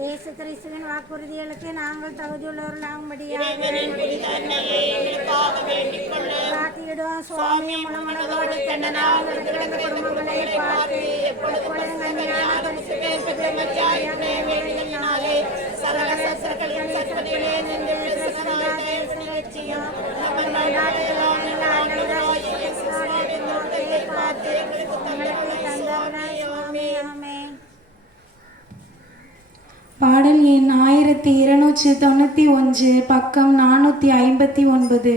இயேசு கிறிஸ்துவின் வாக்குறுதிகளுக்கு நாங்கள் தகுதியுள்ளவர்களாகும்படியாக காத்திடுவோம். சுவாமி முழமனதோடு குடும்பங்களை பார்த்து எப்பொழுதும் பாடல் எண் 1291, பக்கம் 459.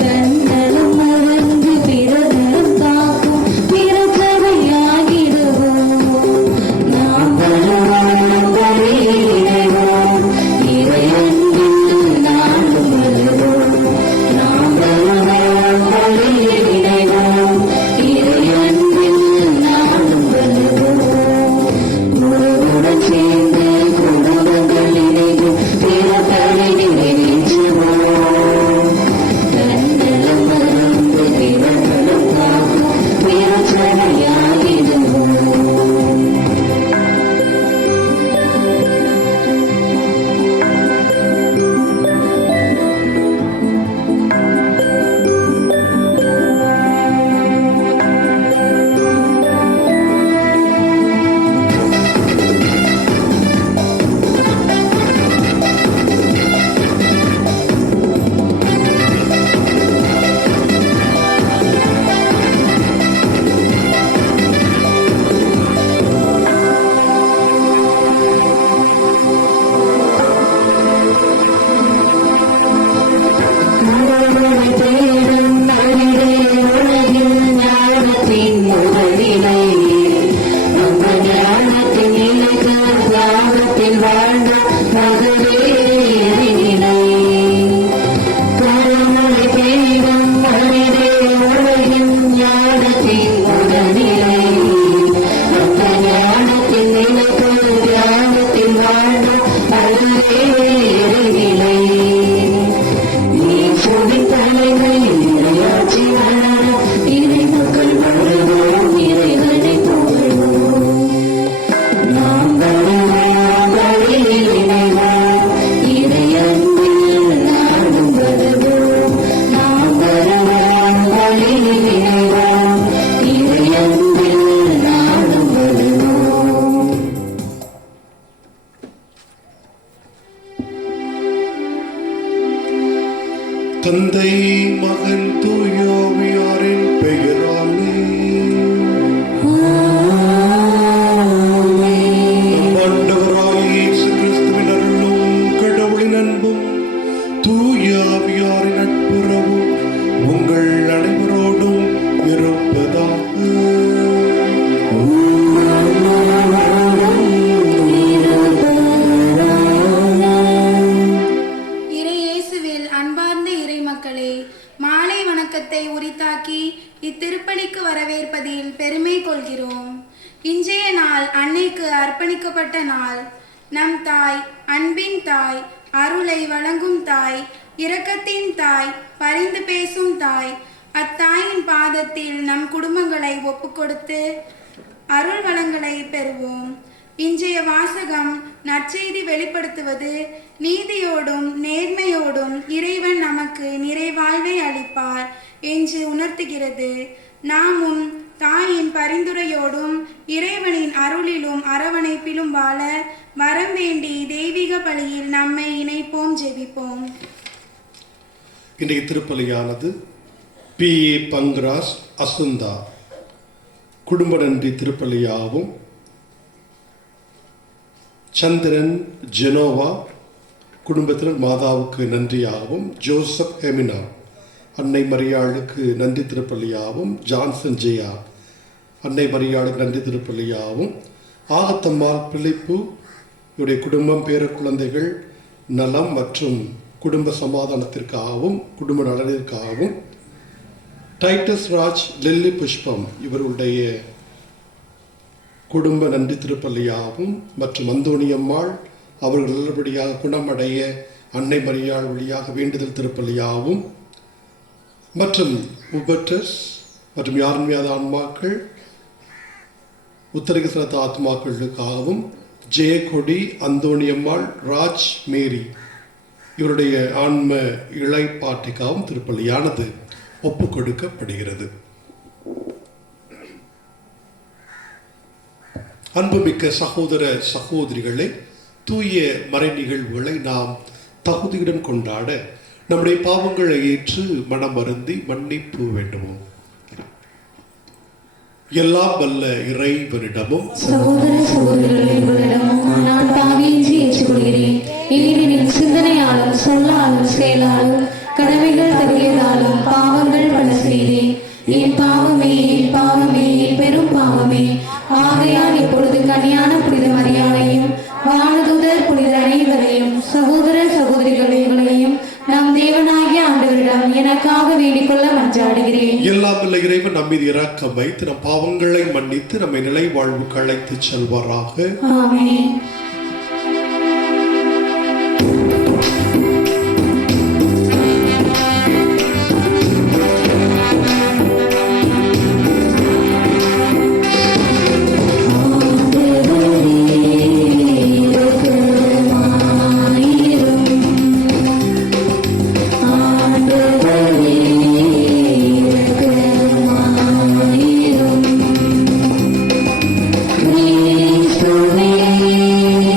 தன்னலம் மறந்து தந்தை மகன் தூயோவியாரின் பெயராலே நம் ஆண்டவராகிய இயேசு கிறிஸ்துவின் அருளும் கடவுளின் அன்பும் தூயோவியாரின் நட்புறவும் உங்கள் அனைவரோடும் இருப்பதாக. மாலை வணக்கத்தை உரித்தாக்கி இத்திருப்பலிக்கு வரவேற்பதில் பெருமை கொள்கிறோம். இன்றைய நாள் அன்னைக்கு அர்ப்பணிக்கப்பட்ட நாள். நம் தாய், அன்பின் தாய், அருளை வழங்கும் தாய், இரக்கத்தின் தாய், பரிந்து பேசும் தாய். அத்தாயின் பாதத்தில் நம் குடும்பங்களை ஒப்புக்கொடுத்து அருள் வளங்களை பெறுவோம். இன்றைய வாசகம் நற்செய்தி வெளிப்படுத்துவது நீதியோடும் நேர்மையோடும் இறைவன் நமக்கு நிறைவாழ்வை அளிப்பார் என்று உணர்த்துகிறது. நாமும் தாயின் பரிந்துரையோடும் இறைவனின் அருளிலும் அரவணைப்பிலும் வாழ வரம் வேண்டி தெய்வீக பலியில் நம்மை இணைப்போம், ஜெபிப்போம். இன்றைய திருப்பலியானது P.A. பங்கராஸ் அசுந்தா குடும்ப நன்றி திருப்பலியாகவும், சந்திரன் ஜெனோவா குடும்பத்தினர் மாதாவுக்கு நன்றியாகவும், ஜோசப் ஹெமினா அன்னை மரியாளுக்கு நன்றி திருப்பலியாகவும், ஜான்சன் ஜெயா அன்னை மரியாளுக்கு நன்றி திருப்பலியாகவும், ஆகத்தம்மாள் பிலிப்பு இவருடைய குடும்பம் பேர குழந்தைகள் நலம் மற்றும் குடும்ப சமாதானத்திற்காகவும் குடும்ப நலனிற்காகவும், டைட்டஸ் ராஜ் லில்லி புஷ்பம் இவருடைய குடும்ப நன்றி திருப்பலியாகவும் மற்றும் அந்தோணியம்மாள் அவர்கள் நல்லபடியாக குணமடைய அன்னை மரியாள் வழியாக வேண்டுதல் திருப்பலியாகவும், மற்றும் உபட்டஸ் மற்றும் யாருமையாத ஆன்மாக்கள் உத்தரகசனத்த ஆத்மாக்களுக்காகவும், ஜெயக்கொடி அந்தோணியம்மாள் ராஜ் மேரி இவருடைய ஆன்ம இளைப்பாட்டிக்காகவும் திருப்பலியானது ஒப்புக் கொடுக்கப்படுகிறது. அன்புமிக்க சகோதர சகோதரிகளை, தூய மறை நிகழ்வுகளை நாம் தகுதியுடன் கொண்டாட நம்முடைய பாவங்களை ஏற்று மனமருந்தி மன்னிப்பு வேண்டுவோம். எல்லாம் வல்ல இறைவனிடமும் சகோதர சகோதரிகளிடமும் நான் பாவியின்றி ஏற்றுக்கொள்கிறேன். ஏனெனில் சிந்தனையாலும் சொல்லாலும் செயலாலும் கடமைகள் தவறியதாலும் பாவங்கள் பல செய்தேன். என் பாவமே, என் பாவமே, என் பெரும் பாவமே. ஆகையால் இப்பொழுது கன்னியான புனித மரியாதையும் வானதூதர் புனித அனைவரையும் சகோதர சகோதரிகளையும் நம் தேவனாகிய ஆண்டவரிடம் எனக்காக வேண்டிக் கொள்ள மன்றாடுகிறேன். எல்லாம் வல்ல இறைவன் நம் மீது இரக்கம் வைத்து நம் பாவங்களை மன்னித்து நம்மை நிலை வாழ்வுக்கு அழைத்து செல்வாராக. ஆமென். Amen.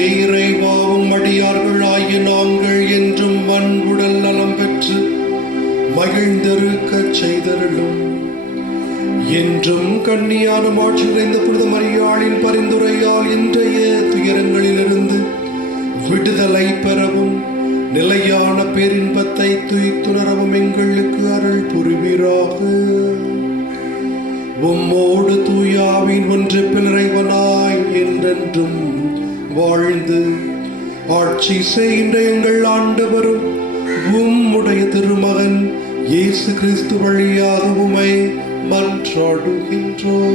இறைவாவும் அடியார்களாகிய நாங்கள் என்றும் அன்புடன் நலம் பெற்று மகிழ்ந்திருக்கச் செய்தருளும். என்றும் கன்னியான மாட்சி நிறைந்த புனித மரியாளின் பரிந்துரையால் இன்றைய துயரங்களிலிருந்து விடுதலை பெறவும் நிலையான பேரின்பத்தை துய்த்துணரவும் எங்களுக்கு அருள் புரிவீராக. உம்மோடு தூயாவின் ஒன்று பிறரைவனாய் என்றென்றும் வாழ்ந்து ஆட்சி செய்கின்ற எங்கள் ஆண்டவரும் உம்முடைய திருமகன் இயேசு கிறிஸ்து வழியாக உம்மை மன்றாடுகின்றோம்.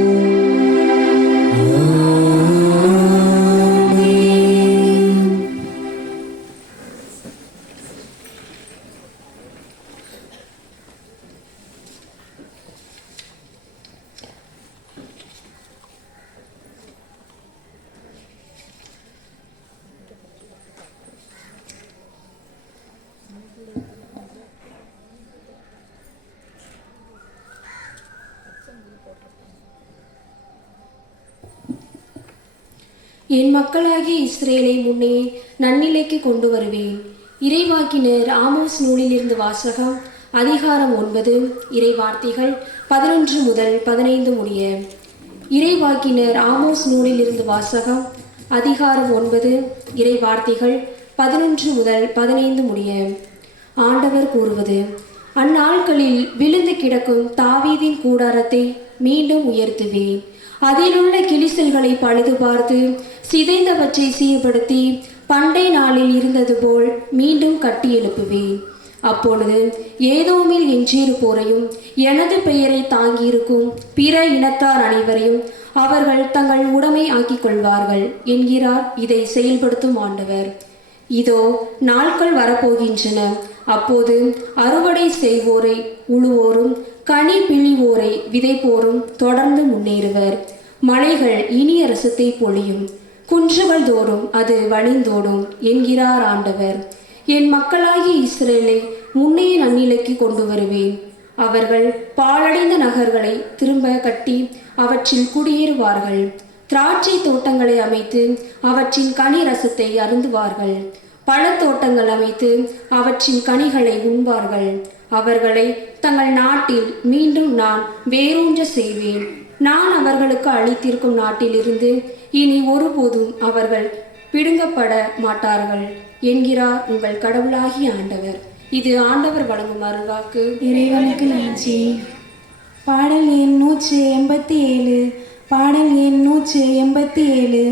என் மக்களாகிய இஸ்ரேலை முன்னே நன்னிலைக்கு கொண்டு வருவேன். இறைவாக்கினர் ஆமோஸ் நூலிலிருந்து வாசகம். அதிகாரம் 9 இறை வார்த்தைகள் 11 முதல் 15 முடிய. இறைவாக்கினர் ஆமோஸ் நூலிலிருந்து வாசகம். அதிகாரம் 9 இறை வார்த்தைகள் 11 முதல் 15 முடிய. ஆண்டவர் கூறுவது: அந்நாட்களில் விழுந்து கிடக்கும் தாவீதின் கூடாரத்தை மீண்டும் உயர்த்துவேன். அதிலுள்ள கிளிசல்களை பழுது பார்த்து சிதைந்தவற்றை சீர்படுத்தி பண்டை நாளில் இருந்தது போல் மீண்டும் கட்டி எழுப்புவேன். அப்பொழுது ஏதோமில் எஞ்சியிருப்போரையும் எனது பெயரை தாங்கியிருக்கும் பிற இனத்தார் அனைவரையும் அவர்கள் தங்கள் உடைமை ஆக்கிக் கொள்வார்கள் என்கிறார் இதை செயல்படுத்தும் ஆண்டவர். இதோ நாட்கள் வரப்போகின்றன. அப்போது அறுவடை செய்வோரை உழுவோரும் கனி பிழிவோரை விதைப்போரும் தொடர்ந்து முன்னேறுவர். மலைகள் இனிய ரசத்தை பொழியும், குன்றுகள் தோறும் அது வழிந்தோடும் என்கிறார் ஆண்டவர். என் மக்களாகிய இஸ்ரேலை முன்னைய நன்னிலைக்கு கொண்டு வருவேன். அவர்கள் பாழடைந்த நகர்களை திரும்ப கட்டி அவற்றில் குடியேறுவார்கள். திராட்சை தோட்டங்களை அமைத்து அவற்றின் கனி ரசத்தை அருந்துவார்கள். பழத்தோட்டங்கள் அமைத்து அவற்றின் கனிகளை உண்பார்கள். அவர்களை தங்கள் நாட்டில் மீண்டும் நான் வேரூன்ற செய்வேன். நான் அவர்களுக்கு அளித்திருக்கும் நாட்டிலிருந்து இனி ஒருபோதும் அவர்கள் பிடுங்கப்பட மாட்டார்கள் என்கிறார் உங்கள் கடவுளாகிய ஆண்டவர். இது ஆண்டவர் வழங்கும் அருள்வாக்கு. இறைவனுக்கு நன்றி. பாடல் எண் 187. பாடல் எண் 187.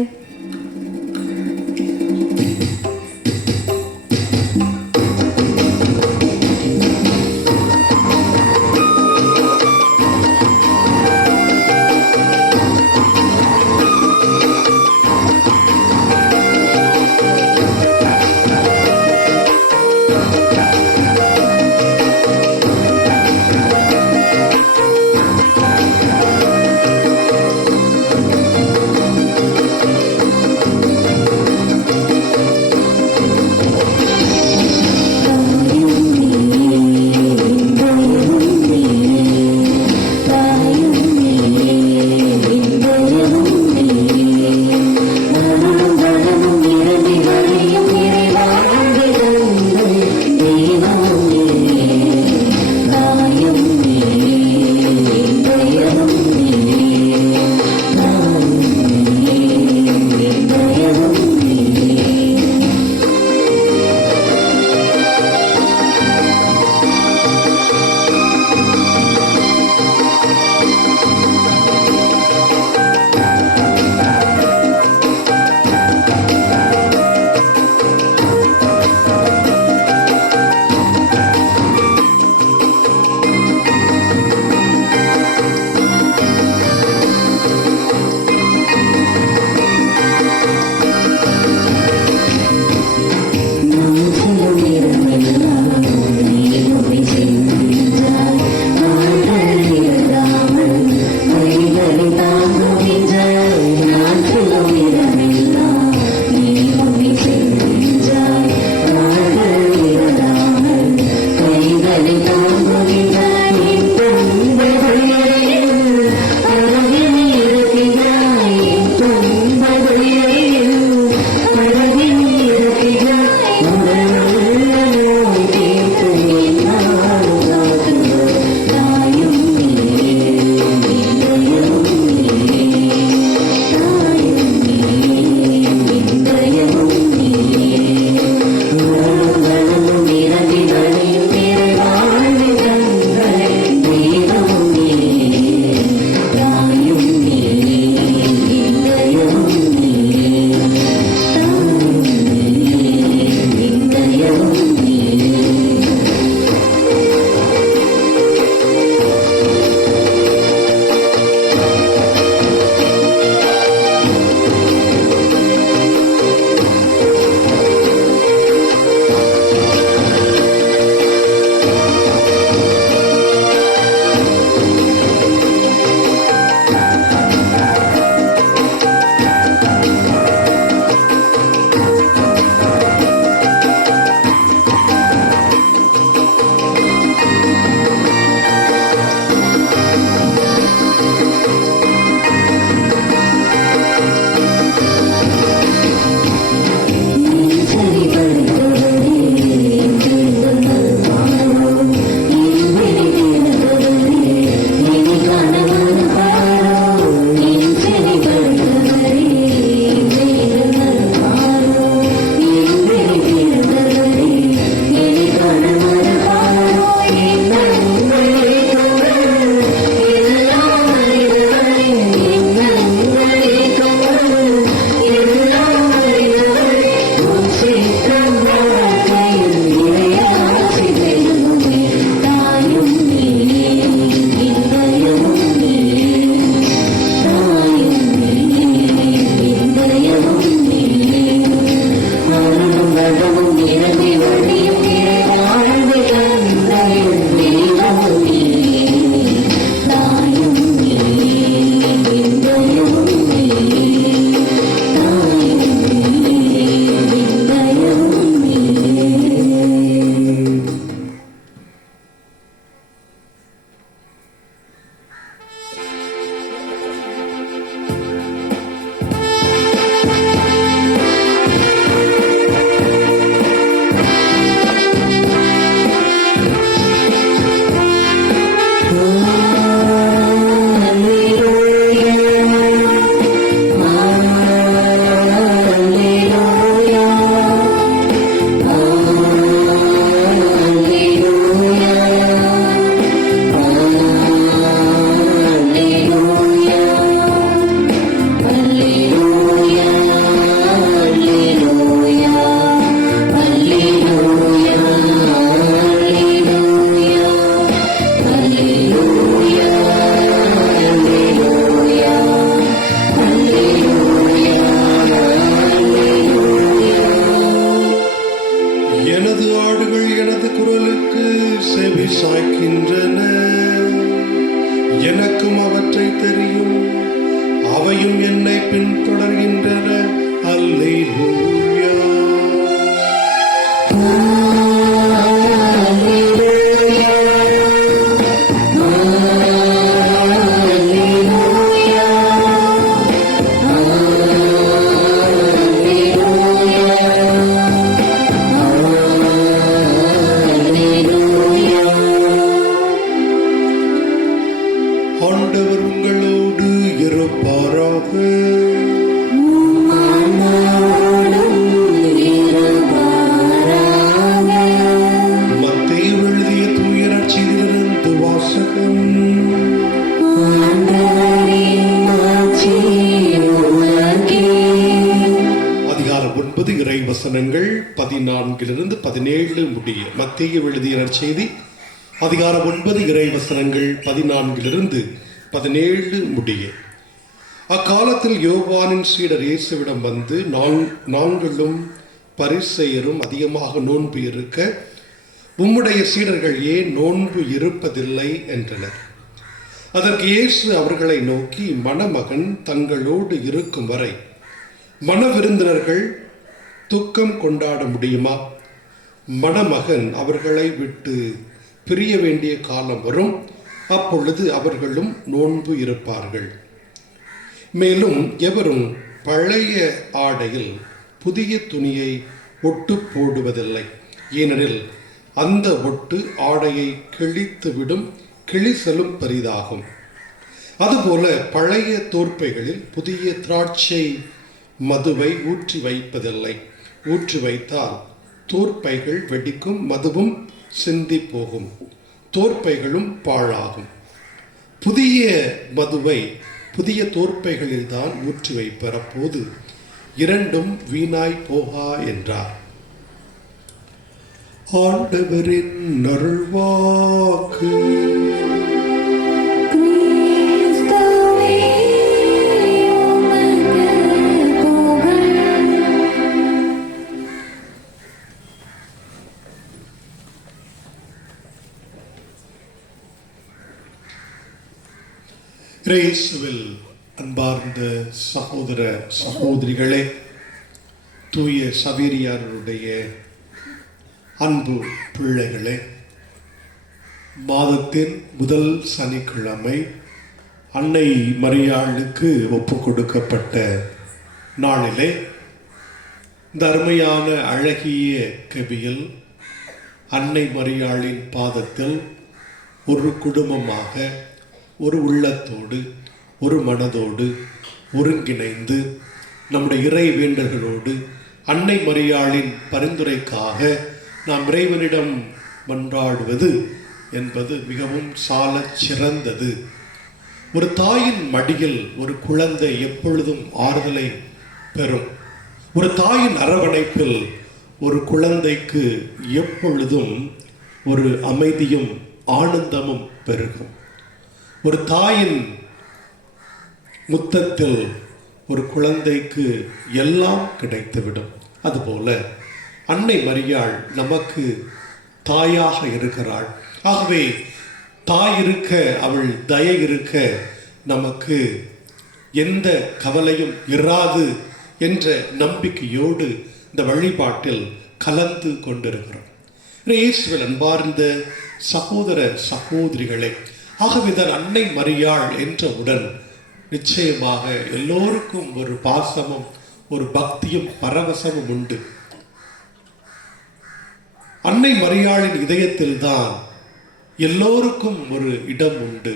எனக்கும் அவற்றை தெரியும், அவையும் என்னை பின்தொடர்கின்றன. அல்லேலூயா. ஆண்டவர் உங்களோடு இருப்பாராக. மத்தேயு எழுதிய தூய நற்செய்தியிலிருந்து வாசகம். அதிகாரம் 9 இறை வசனங்கள் 14 17 முடிய. மத்தேயு எழுதிய நற்செய்தி அதிகாரம் 9 இறை வசனங்கள் 14 17 முடிய. அக்காலத்தில் யோவானின் சீடர் இயேசுவிடம் வந்து, நாங்களும் பரிசேயரும் அதிகமாக நோன்பு இருக்க உம்முடைய சீடர்கள் ஏன் நோன்பு இருப்பதில்லை என்றனர். அதற்கு இயேசு அவர்களை நோக்கி, மணமகன் தங்களோடு இருக்கும் வரை மணவிருந்தினர்கள் துக்கம் கொண்டாட முடியுமா? மணமகன் அவர்களை விட்டு பிரிய வேண்டிய காலம் வரும், அப்பொழுது அவர்களும் நோன்பு இருப்பார்கள். மேலும் எவரும் பழைய ஆடையில் புதிய துணியை ஒட்டு போடுவதில்லை, ஏனெனில் அந்த ஒட்டு ஆடையை கிழித்துவிடும், கிழிசலும் பெரிதாகும். அதுபோல பழைய தோற்பைகளில் புதிய திராட்சை மதுவை ஊற்றி வைப்பதில்லை. ஊற்றி வைத்தால் தோற்பைகள் வெடிக்கும், மதுவும் சிந்தி போகும், தோற்பைகளும் பாழாகும். புதிய மதுவை புதிய தோற்பைகளில் தான் ஊற்றி வைப்பர், அப்போது இரண்டும் வீணாய் போகா என்றார். ஆண்டவரின் அருள்வாக்கு. இயேசுவில் அன்பார்ந்த சகோதர சகோதரிகளே, தூய சவேரியாருடைய அன்பு பிள்ளைகளே, மாதத்தின் முதல் சனிக்கிழமை அன்னை மரியாளுக்கு ஒப்பு கொடுக்கப்பட்ட நாளிலே இந்த அருமையான அழகிய கவியில் அன்னை மரியாளின் பாதத்தில் ஒரு குடும்பமாக, ஒரு உள்ளத்தோடு, ஒரு மனதோடு ஒருங்கிணைந்து நம்முடைய இறை வேண்டல்களோடு அன்னை மரியாளின் பரிந்துரைக்காக நாம் இறைவனிடம் மன்றாடுவது என்பது மிகவும் சாலச் சிறந்தது. ஒரு தாயின் மடியில் ஒரு குழந்தை எப்பொழுதும் ஆறுதலை பெறும். ஒரு தாயின் அரவணைப்பில் ஒரு குழந்தைக்கு எப்பொழுதும் ஒரு அமைதியும் ஆனந்தமும் பெருகும். ஒரு தாயின் முத்தத்தில் ஒரு குழந்தைக்கு எல்லாம் கிடைத்துவிடும். அதுபோல அன்னை மரியாள் நமக்கு தாயாக இருக்கிறாள். ஆகவே தாய் இருக்க, அவள் தயை இருக்க, நமக்கு எந்த கவலையும் இராது என்ற நம்பிக்கையோடு இந்த வழிபாட்டில் கலந்து கொண்டிருக்கிறோம். இயேசுவில் அன்பார்ந்த சகோதர சகோதரிகளே, ஆகவேதான் அன்னை மரியாள் என்றவுடன் நிச்சயமாக எல்லோருக்கும் ஒரு பாசமும் ஒரு பக்தியும் பரவசமும் உண்டு. அன்னை மரியாளின் இதயத்தில் தான் எல்லோருக்கும் ஒரு இடம் உண்டு.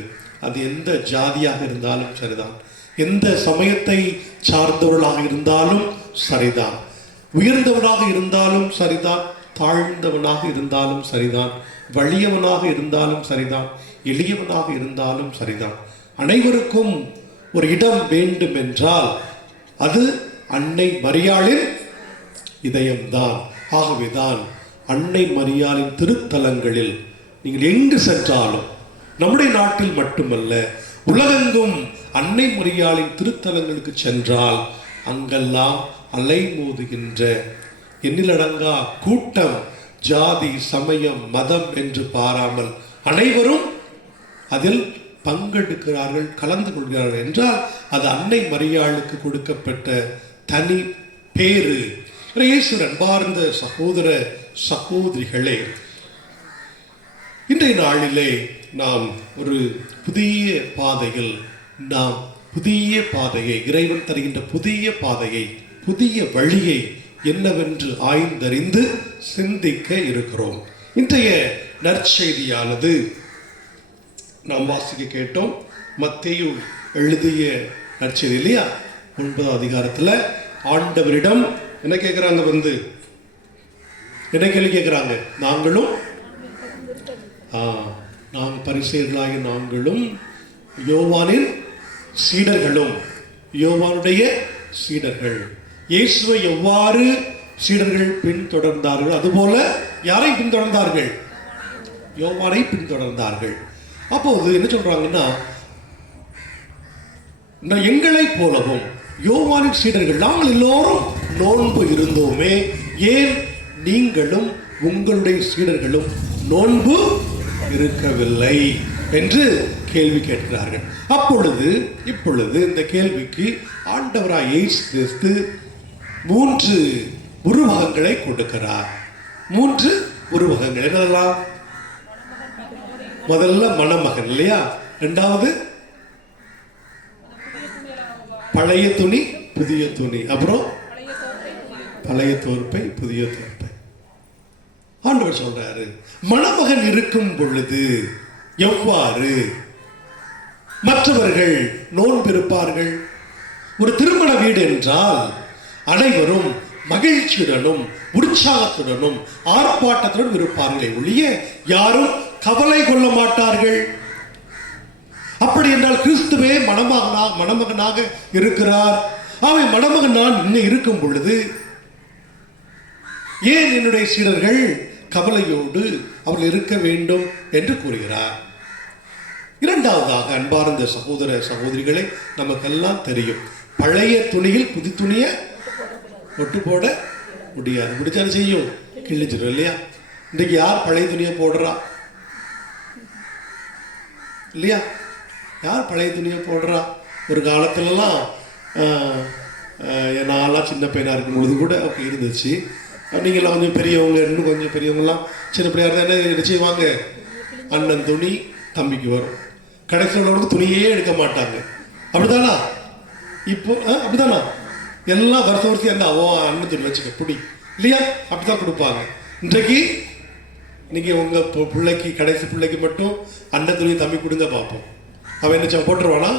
அது எந்த ஜாதியாக இருந்தாலும் சரிதான், எந்த சமயத்தை சார்ந்தவர்களாக இருந்தாலும் சரிதான், உயர்ந்தவனாக இருந்தாலும் சரிதான், தாழ்ந்தவனாக இருந்தாலும் சரிதான், வலியவனாக இருந்தாலும் சரிதான், எளியவனாக இருந்தாலும் சரிதான், அனைவருக்கும் ஒரு இடம் வேண்டும் என்றால் அது அன்னை மரியாளின் இதயம்தான். ஆகவேதான் அன்னை மரியாளின் திருத்தலங்களில் நீங்கள் எங்கு சென்றாலும், நம்முடைய நாட்டில் மட்டுமல்ல உலகெங்கும் அன்னை மரியாளின் திருத்தலங்களுக்கு சென்றால் அங்கெல்லாம் அலைமோதுகின்ற எண்ணிலடங்கா கூட்டம், ஜாதி சமயம் மதம் என்று பாராமல் அனைவரும் அதில் பங்கெடுக்கிறார்கள், கலந்து கொள்கிறார்கள் என்றால் அது அன்னை மரியாளுக்கு கொடுக்கப்பட்ட தனி பேரு. இயேசு அன்பார்ந்த சகோதர சகோதரிகளே, இன்றைய நாளிலே நாம் ஒரு புதிய பாதையில், நாம் புதிய பாதையை, இறைவன் தருகின்ற புதிய பாதையை, புதிய வழியை என்னவென்று ஆய்ந்தறிந்து சிந்திக்க இருக்கிறோம். இன்றைய நற்செய்தியானது நாம் வாசிக்க கேட்டோம். மத்தேயு எழுதிய நற்செய்தி இல்லையா, 9ஆம் அதிகாரத்தில் ஆண்டவரிடம் என்ன கேட்குறாங்க, என்ன கேள்வி கேட்குறாங்க? நாங்களும் பரிசேயர்களாகிய நாங்களும் யோவானின் சீடர்களும், யோவானுடைய சீடர்கள் இயேசுவை எவ்வாறு சீடர்கள் பின்தொடர்ந்தார்கள், அதுபோல யாரை பின்தொடர்ந்தார்கள்? யோவானை பின்தொடர்ந்தார்கள். அப்போது என்ன சொல்றாங்கன்னா, எங்களை போலவும் யோவானின் சீடர்கள் நாங்கள் எல்லோரும் நோன்பு இருந்தோமே, ஏன் நீங்களும் உங்களுடைய சீடர்களும் நோன்பு இருக்கவில்லை என்று கேள்வி கேட்கிறார்கள். இப்பொழுது இந்த கேள்விக்கு ஆண்டவராய் இயேசு கிறிஸ்து 3 உருவகங்களை கொடுக்கிறார். 3 உருவகங்கள் என்னதெல்லாம்? முதல்ல மணமகன் இல்லையா, இரண்டாவது பழைய துணி புதிய துணி, அப்புறம் பழைய தோற்பை புதிய தோற்பை. ஆண்டவர் சொல்றாரு, மணமகன் இருக்கும் பொழுது எவ்வாறு மற்றவர்கள் நோன்பிருப்பார்கள்? ஒரு திருமண வீடு என்றால் அனைவரும் மகிழ்ச்சியுடனும் உற்சாகத்துடனும் ஆர்ப்பாட்டத்துடன் இருப்பார்களே ஒழிய யாரும் கவலை கொள்ள மாட்டார்கள். அப்படி என்றால் கிறிஸ்துவே மணமகனாக இருக்கிறார். அவன் மணமகன் நான் இங்க இருக்கும் பொழுது ஏன் என்னுடைய சீடர்கள் கவலையோடு அவர்கள் இருக்க வேண்டும் என்று கூறுகிறார். இரண்டாவதாக, அன்பார்ந்த சகோதர சகோதரிகளை, நமக்கெல்லாம் தெரியும், பழைய துணியில் புது துணியை ஒட்டு போட முடியாது. முடிச்சாலும் செய்யும், கிழிச்சிடும் இல்லையா? இன்றைக்கு யார் பழைய துணியை போடுறா இல்லையா? யார் பழைய துணியை போடுறா? ஒரு காலத்துலலாம் நான்லாம் சின்ன பையனாக இருக்கும் பொழுது கூட இருந்துச்சு. நீங்களாம் கொஞ்சம் பெரியவங்க, இன்னும் கொஞ்சம் பெரியவங்கலாம் சின்ன பிள்ளையாக இருந்தால் என்ன செய்வாங்க? அண்ணன் துணி தம்பிக்கு வரும், கடைசியில் உள்ளவங்களுக்கு துணியே எடுக்க மாட்டாங்க. அப்படிதானா? இப்போ அப்படிதானா? எல்லாம் வருஷம் என்ன அண்ணன் துணி வச்சுக்க பிடி இல்லையா, அப்படிதான் கொடுப்பாங்க. இன்றைக்கு நீங்கள் உங்கள் பிள்ளைக்கு, கடைசி பிள்ளைக்கு மட்டும் அண்ணன் துணியை தம்பி கொடுங்க பார்ப்போம். அவன் என்ன போட்டுருவானா?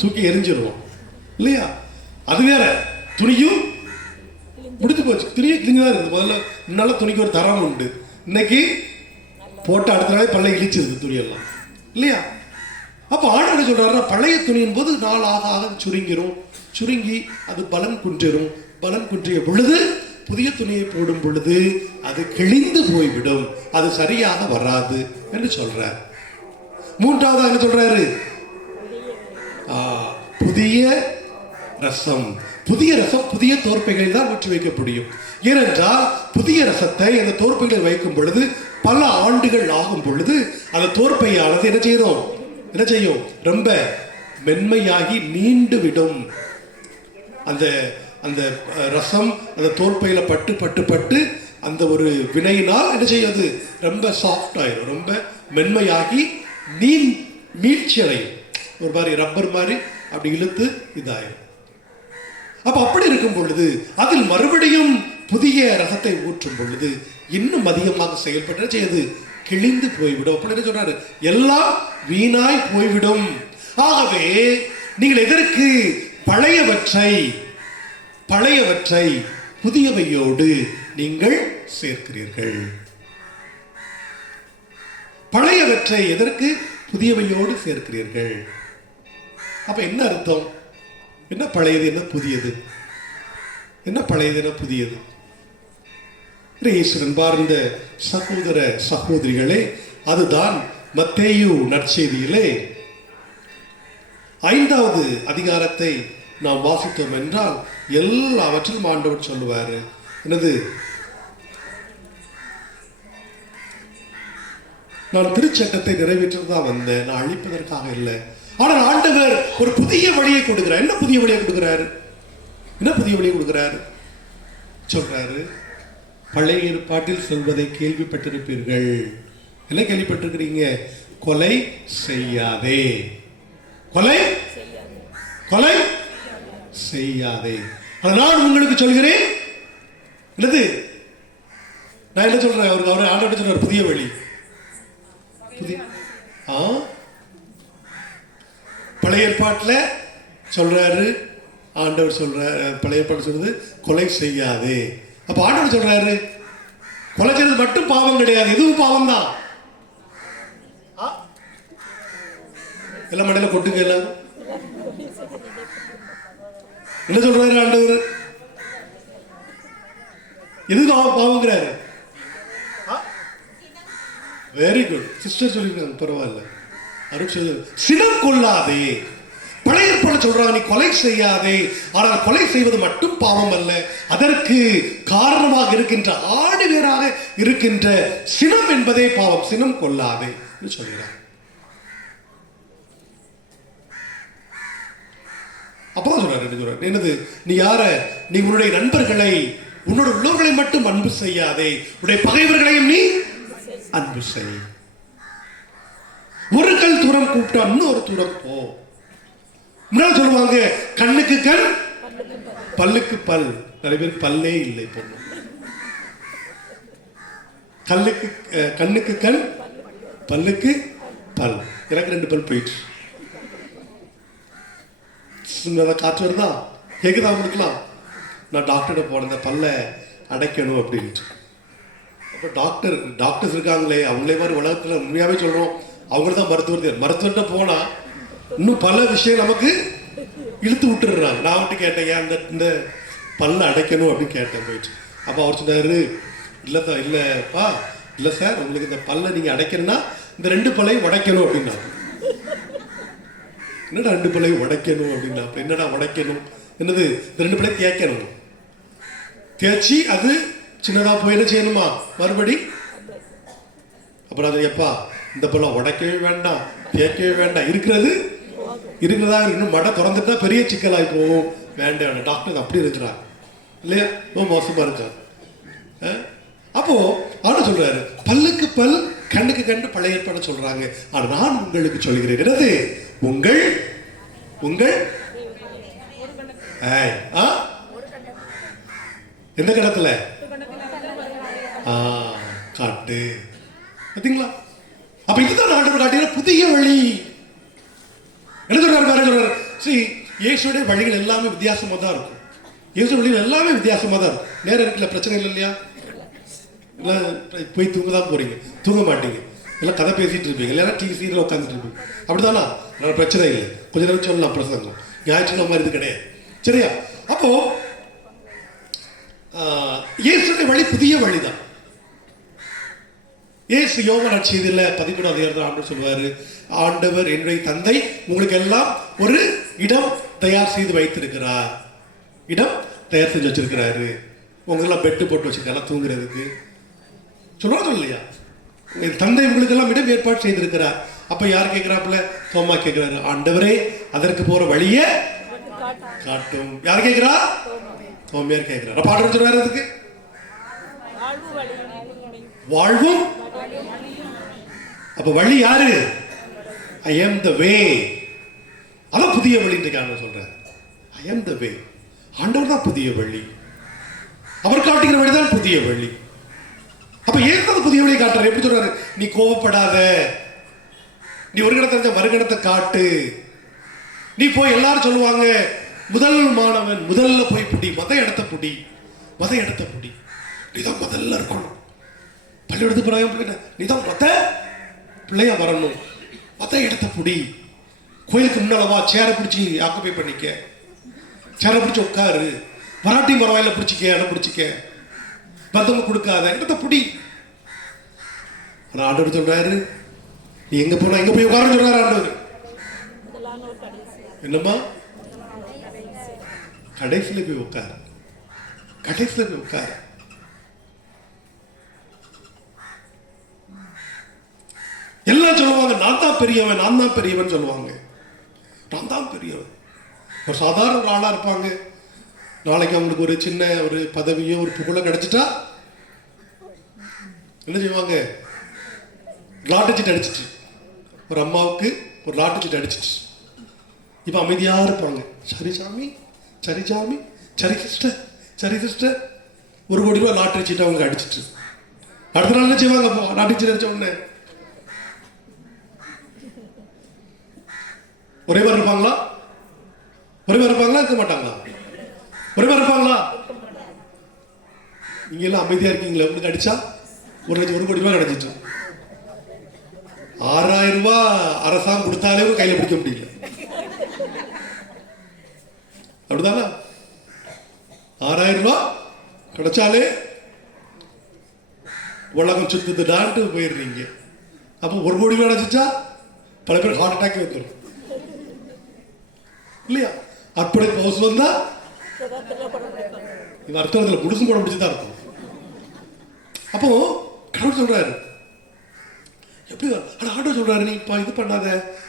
தூக்கி எரிஞ்சிருவான் இல்லையா? அது வேற, துணியும் முடிஞ்சு போச்சு, துணியும் கிழிஞ்சுதான் இருக்குது. முதல்ல முன்னால துணிக்கு ஒரு தரம் உண்டு, இன்னைக்கு போட்டு அடுத்த நாளே பல்லை இழிச்சிருக்கு துணியெல்லாம் இல்லையா? அப்போ ஆண்டவர் சொல்றாருன்னா, பழைய துணியின் போது நாள் ஆக ஆக சுருங்கி அது பலன் குன்றிடும். பலன் குன்றிய பொழுது புதிய துணியை போடும் பொழுது அது கிழிந்து போய்விடும், அது சரியாக வராது என்று சொல்றார். மூன்றாவது என்ன சொல்றாரு? புதிய ரசம் புதிய தோற்பைகளில் தான் ஊற்றி வைக்க முடியும். ஏனென்றால் புதிய ரசத்தை அந்த தோற்பைகளில் வைக்கும் பொழுது பல ஆண்டுகள் ஆகும் பொழுது அந்த தோற்பையானது என்ன செய்யும்? ரொம்ப மென்மையாகி நீண்டு விடும். அந்த ரசம் அந்த தோற்பையில பட்டு அந்த ஒரு வினையினால் என்ன செய்யாது? ரொம்ப சாஃப்ட் ஆயிரும், ரொம்ப மென்மையாகி மீழ்ச்சி அடையும். ஒரு மாதிரி ரப்பர் மாதிரி அப்படி இழுத்து இதாயிரும். அப்படி இருக்கும் பொழுது அதில் மறுபடியும் புதிய ரசத்தை ஊற்றும் பொழுது இன்னும் அதிகமாக செயல்பட்டு செய்யுது, கிழிந்து போய்விடும். அப்படி என்ன சொல்றாரு? எல்லாம் வீணாய் போய்விடும். ஆகவே நீங்கள் எதற்கு பழையவற்றை புதியவையோடு நீங்கள் சேர்க்கிறீர்கள்? பழையவற்றை எதற்கு புதியவையோடு சேர்க்கிறீர்கள்? அப்ப என்ன அர்த்தம்? என்ன பழையது, என்ன புதியது? என்ன பழையது, என்ன புதியது? இயேசுவின் பார்ந்த சகோதர சகோதரிகளே, அதுதான் மத்தேயு நற்செய்தியிலே 5வது அதிகாரத்தை நாம் வாசித்தோம் என்றால் எல்லாவற்றிலும் ஆண்டவர் சொல்லுவாரு, என்னது? நான் திருச்சட்டத்தை நிறைவேற்றதான் வந்தேன், நான் அழிப்பதற்காக இல்லை. ஆனால் ஆண்டவர் ஒரு புதிய வழியை கொடுக்கிறார். என்ன புதிய வழியை கொடுக்கிறாரு? என்ன புதிய வழியை கொடுக்கிறாரு? சொல்றாரு, பழைய ஏற்பாட்டில் சொல்வதை கேள்விப்பட்டிருப்பீர்கள். என்ன கேள்விப்பட்டிருக்கிறீங்க? கொலை செய்யாதே, கொலை கொலை செய்யாதே. நான் உங்களுக்கு சொல்கிறேன். என்னது? நான் என்ன சொல்றேன்? அவர் ஆண்டவர் சொல்றாரு புதிய வழி. புதிய பழைய ஏற்பாட்டில் சொல்றாரு, ஆண்டவர் சொல்றாரு, பழைய ஏற்பாடு சொல்றது கொலை செய்யாதே. அப்ப ஆண்டவர் சொல்றாரு கொலை செய்யறது மட்டும் பாவம் கிடையாது, எதுவும் பாவம் தான். எல்லாம் மண்டையில கொட்டுங்க. எல்லாம் என்ன சொல்றாரு ஆண்டவர்? எது பாவங்கிறாரு? வெரி குட் சிஸ்டர் சொல்லிருக்காங்க, பரவாயில்ல. சினம் கொள்ளாதே. பழைய ஏற்பாடு சொல்றாங்க நீ கொலை செய்யாதே. ஆனால் கொலை செய்வது மட்டும் பாவம் அல்ல, அதற்கு காரணமாக இருக்கின்ற ஆணிவேராக இருக்கின்ற சினம் என்பதே பாவம். சினம் கொள்ளாதே சொல்கிறார். அப்பதான் சொல்றாரு, என்னது? நீ யார? நீ உன்னுடைய நண்பர்களை, உன்னோட உள்ளவர்களை மட்டும் அன்பு செய்யாதே, உன்னுடைய பகைவர்களையும் நீ அன்பு செய். ஒரு கல் தூரம் கூப்பிட்டா இன்னொரு தூரம் போ. முன்னாடி சொல்லுவாங்க கண்ணுக்கு கண் பல்லுக்கு பல். நிறைய பேர் பல்லே இல்லை பொண்ணு. கண்ணுக்கு கண் பல்லுக்கு பல். எனக்கு 2 பல் போயிடுச்சு. காற்று வருதா? கேக்குதா உங்களுக்குலாம்? நான் டாக்டர்கிட்ட போனேன், பல்ல அடைக்கணும் அப்படின்ட்டு. அப்போ டாக்டர்ஸ் இருக்காங்களே, அவங்களே மாதிரி உலகத்தில் உண்மையாவே சொல்றோம், அவங்க தான் மருத்துவர்கிட்ட போனா இன்னும் பல விஷயம் நமக்கு இழுத்து விட்டுறாங்க. நான் வந்துட்டு கேட்டேன், ஏன் இந்த பல்ல அடைக்கணும் அப்படின்னு கேட்டேன் போயிட்டு. அப்போ அவர் சொன்னாரு, இல்லப்பா இல்லை சார், உங்களுக்கு இந்த பல்ல நீங்க அடைக்கணும்னா இந்த 2 பல்லையும் உடைக்கணும் அப்படின்னா. என்னடா 2 பல்லையும் உடைக்கணும் அப்படின்னா? அப்ப என்னடா உடைக்கணும்? என்னது? இந்த 2 பல்லையும் தேய்க்கணும். தேய்ச்சி அது சின்னதா போய் என்ன செய்யணுமா மறுபடி? அப்புறம் அது எப்பா இந்த பல்ல உடைக்கவே வேண்டாம், தேய்க்கவே வேண்டாம், இருக்கிறதா இன்னும் மடை திறந்துட்டா பெரிய சிக்கலாகி போகும், வேண்டாம். டாக்டர் அப்படி இருக்கிறார் இல்லையா? ரொம்ப மோசமா இருக்கார். அப்போ அவரு சொல்றாரு பல்லுக்கு பல் கண்ணுக்கு கண்டு பழைய ஏற்பாடு சொல்றாங்க. ஆனா நான் உங்களுக்கு சொல்கிறேன், என்னது? உங்கள் எந்த கடத்துல காட்டு. பார்த்தீங்களா? அப்ப இதுதான் ஆண்டவர் காட்டின புதிய வழி. என்ன சொல்றாரு? சரி, இயேசுடைய வழிகள் எல்லாமே வித்தியாசமா தான் இருக்கும். இயேசு வழிகள் எல்லாமே வித்தியாசமா தான் இருக்கும். நேரம் இருக்குல்ல, பிரச்சனை இல்லை இல்லையா? எல்லாம் போய் தூங்க தான் போறீங்க, தூங்க மாட்டீங்க, எல்லாம் கதை பேசிட்டு இருப்பீங்க, இல்லைன்னா டிவி சீரியல் உட்காந்துட்டு இருப்பீங்க. அப்படிதானா? பிரச்சனை இல்லை, கொஞ்ச நேரம் சொல்லலாம் பிரசங்கம். ஞாயிற்றுக்கிழமை மாதிரி இது கிடையாது, சரியா? அப்போ இயேசுடைய வழி புதிய வழிதான். இயேசு யோவான் செய்தியில 13ஆம் அதிகாரத்தில் ஆண்டவர் சொல்வாரு, ஆண்டவர் என்னுடைய தந்தை உங்களுக்கு எல்லாம் ஒரு இடம் தயார் செய்து வைத்திருக்கிறார், இடம் தயார் செஞ்சு வச்சிருக்கிறாரு. உங்களெல்லாம் பெட்டு போட்டு வச்சிருக்காங்க தூங்குறதுக்கு. சொல்லுவாங்க இல்லையா? தந்தை உங்களுக்கு எல்லாம் இடம் ஏற்பாடு செய்திருக்கிறார். அப்ப யார் கேட்கிறாப்புல? தோமா கேட்கிறாரு, ஆண்டவரே அதற்கு போற வழிய காட்டும். யார் கேட்கிறா? தோமையார் கேட்கிறார். அப்ப ஆண்டவர் சொல்றாரு, அதுக்கு வாழ்வும். அப்ப வழி யாரு? ஐ ஆம் த வே. அதான் புதிய வழி. ஆண்டவர் சொல்றாரு, ஐ ஆம் த வே. ஆண்டவர் தான் புதிய வழி, அவர் காட்டுகிற வழிதான் புதிய வழி. அப்ப ஏன் புதிய வழி காட்டுறாரு? எப்படி சொல்றாரு? நீ கோபப்படாத, நீ ஒரு கடத்தை மறுகடத்தை காட்டு. நீ போய் எல்லாரும் சொல்லுவாங்க, முதல் மாணவன் முதல்ல போய் புடி, மத இடத்த புடி, மத இடத்த புடி. நீதான் முதல்ல இருக்கணும். பள்ளியோடத்து பிள்ளையா, நீதான் மத பிள்ளையா வரணும். மத இடத்த புடி. கோயிலுக்கு முன்னாலவா, சேரை பிடிச்சி ஆக்குப்பை பண்ணிக்க, சேரை பிடிச்சி உட்காரு, மராட்டி பரவாயில்ல பிடிச்சிக்க, இடம் பிடிச்சிக்க, பத்தவங்க கொடுக்காத, இடத்த புடி. ஆனா ஆண்டவர் சொல்றாரு, நீ எங்க போனா எங்க போய் உட்கார சொல்றாரு ஆண்டவர். என்னம்மா? கடைசியில போய் உட்காரு, கடைசியில போய் உட்காரு. எல்லாம் சொல்லுவாங்க நான் தான் பெரியவன், நான் தான் பெரியவன் சொல்லுவாங்க. நான் தான் பெரியவன். ஒரு சாதாரண ஒரு ஆளா இருப்பாங்க. நாளைக்கு அவங்களுக்கு ஒரு சின்ன ஒரு பதவியோ ஒரு புகழோ கிடைச்சிட்டா என்ன செய்வாங்க? லாட்டரி சீட்டு அடிச்சிட்டு, ஒரு அம்மாவுக்கு ஒரு லாட்டரி சீட்டு அடிச்சிட்டு இப்போ அமைதியா இருப்பாங்க. சரி சாமி, சரி சாமி, சரி சிஸ்டர், சரி சிஸ்டர். 1 கோடி ரூபாய் லாட்டரி சீட்டு அவங்க அடிச்சிட்டு அடுத்த நாள் என்ன செய்வாங்க? அப்போ லாட்டரி சீட்டு அடிச்ச உடனே ஒரே மாதிரி இருப்பாங்களா? ஒரே மாதிரி இருப்பாங்களா? இருக்க மாட்டாங்களா? ஒரே மாதிரி இருப்பாங்களா? நீங்க எல்லாம் அமைதியா இருக்கீங்களா? உங்களுக்கு அடிச்சா 1 கோடி ரூபாய் கிடைச்சிட்டு 6000 ரூபாய் அரசாங்கம் கொடுத்தாலே கையில பிடிக்க முடியல. அப்படிதானே? 6000 ரூபாய் கிடைச்சாலே உலகம் சுத்துதுடான்ட்டு போயிடுறீங்க. அப்போ 1 கோடி ரூபாய் கிடைச்சிச்சா பல பேர் ஹார்ட் அட்டாக் வந்துடும் இல்லையா? அப்படி பவுஸ் வந்தா இது அர்த்தத்தில் முடுசு போட முடிச்சுதான் இருக்கும். அப்போ கடவுள் சொல்றாரு, எப்படி ஆண்டவர் சொல்றாரு, நீ இப்ப இது பண்ணாத,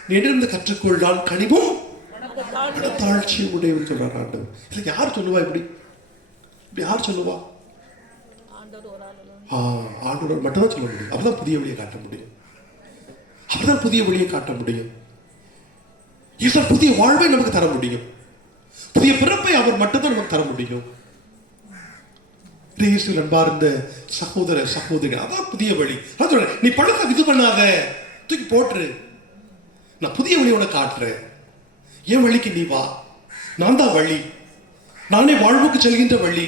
நீ இருந்து கற்றுக்கொள், நான் கனிவும் தாழ்ச்சியும் உடையவன் சொல்றாரு ஆண்டவர். இல்ல யார் சொல்லுவா? இப்படி இப்படி யார் சொல்லுவா? ஆண்டவர் மட்டும்தான் சொல்ல முடியும். அவர்தான் புதிய வழியை காட்ட முடியும். அவர்தான் புதிய வழியை காட்ட முடியும். ஈஸ்வரர் புதிய வாழ்வை நமக்கு தர முடியும். புதிய பிறப்பை அவர் மட்டும்தான் நமக்கு தர முடியும். அன்பார்ந்த சகோதர சகோதரிகள், அதான் புதிய வழி. நீ பழக்கம் இது பண்ணாத, தூக்கி போட்டுரு, நான் புதிய வழி உனக்கு காட்டுறேன். என் வழிக்கு நீ வா, நான் தான் வழி, நானே வாழ்வுக்கு செல்கின்ற வழி,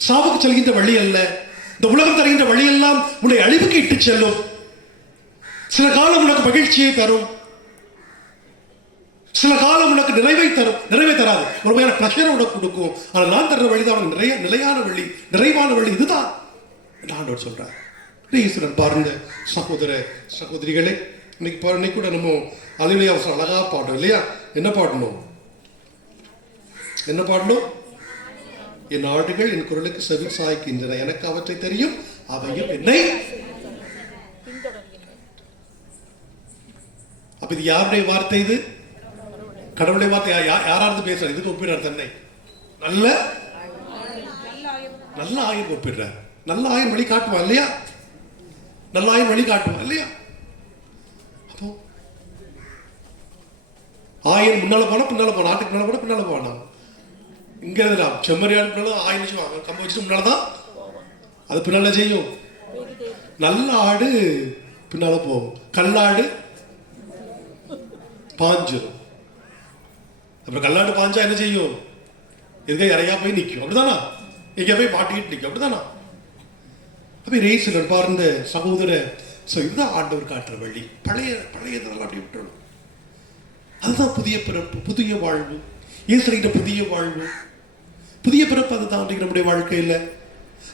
சாவுக்கு செல்கின்ற வழி அல்ல. இந்த உலகம் தருகின்ற வழி எல்லாம் உன்னை அழிவுக்கு இட்டு செல்லும். சில காலம் உனக்கு மகிழ்ச்சியை தரும், சில காலம் உனக்கு நிறைவை தரும், நிறைவே தராது, ஒரு மாதிரி பிரஷரை உனக்கு கொடுக்கும். ஆனால் நான் தர்ற வழிதான் உனக்கு நிலையான வழி, நிறைவான வழி. இதுதான் ஆண்டவர் சொல்றார். ஈஸ்வரன் பாருங்க சகோதர சகோதரிகளே, இன்னைக்கு கூட நம்ம அல்லேலூயா அவசரம் அழகா பாடும் இல்லையா? என்ன பாடணும்? என்ன பாடணும்? என் ஆடுகள் என் குரலுக்கு செவி சாய்க்கின்றன, எனக்கு அவற்றை தெரியும், அவையும் என்னை. அப்ப இது யாருடைய வார்த்தை? இது கடவுளுடைய வார்த்தை. யாராவது பேசுற இதுக்கு ஒப்பிடுறார் தன்னை. நல்ல நல்ல ஆயர் ஒப்பிடுறார். நல்ல ஆயர் வழி காட்டுவான் இல்லையா? நல்ல ஆயர் வழி காட்டுவான் இல்லையா? அப்போ ஆயர் முன்னால போனா பின்னால போனா, ஆட்டுக்கு முன்னால போனா பின்னால போனா, இங்க செம்மறியாடு பின்னால ஆயர் வச்சு கம்ப வச்சுட்டு முன்னாலதான் அது பின்னால செய்யும். நல்ல ஆடு பின்னால போகும், கல்லாடு பாஞ்சிரும். அப்புறம் கல்லாடு பாஞ்சா என்ன செய்யும்? எதுக்கா இறையா போய் நிற்கும், அப்படிதானா? எங்க போய் மாட்டிக்கிட்டு நிற்கும், அப்படிதானா? அப்ப ரேசில் பார்ந்த சகோதர, இதுதான் ஆண்டவர் காட்டுற வழி. பழையதெல்லாம் அப்படி விட்டுணும். அதுதான் புதிய பிறப்பு, புதிய வாழ்வு. இயேசுகிட்ட புதிய வாழ்வு, புதிய பிறப்பு. அதுதான் நம்முடைய வாழ்க்கையில்.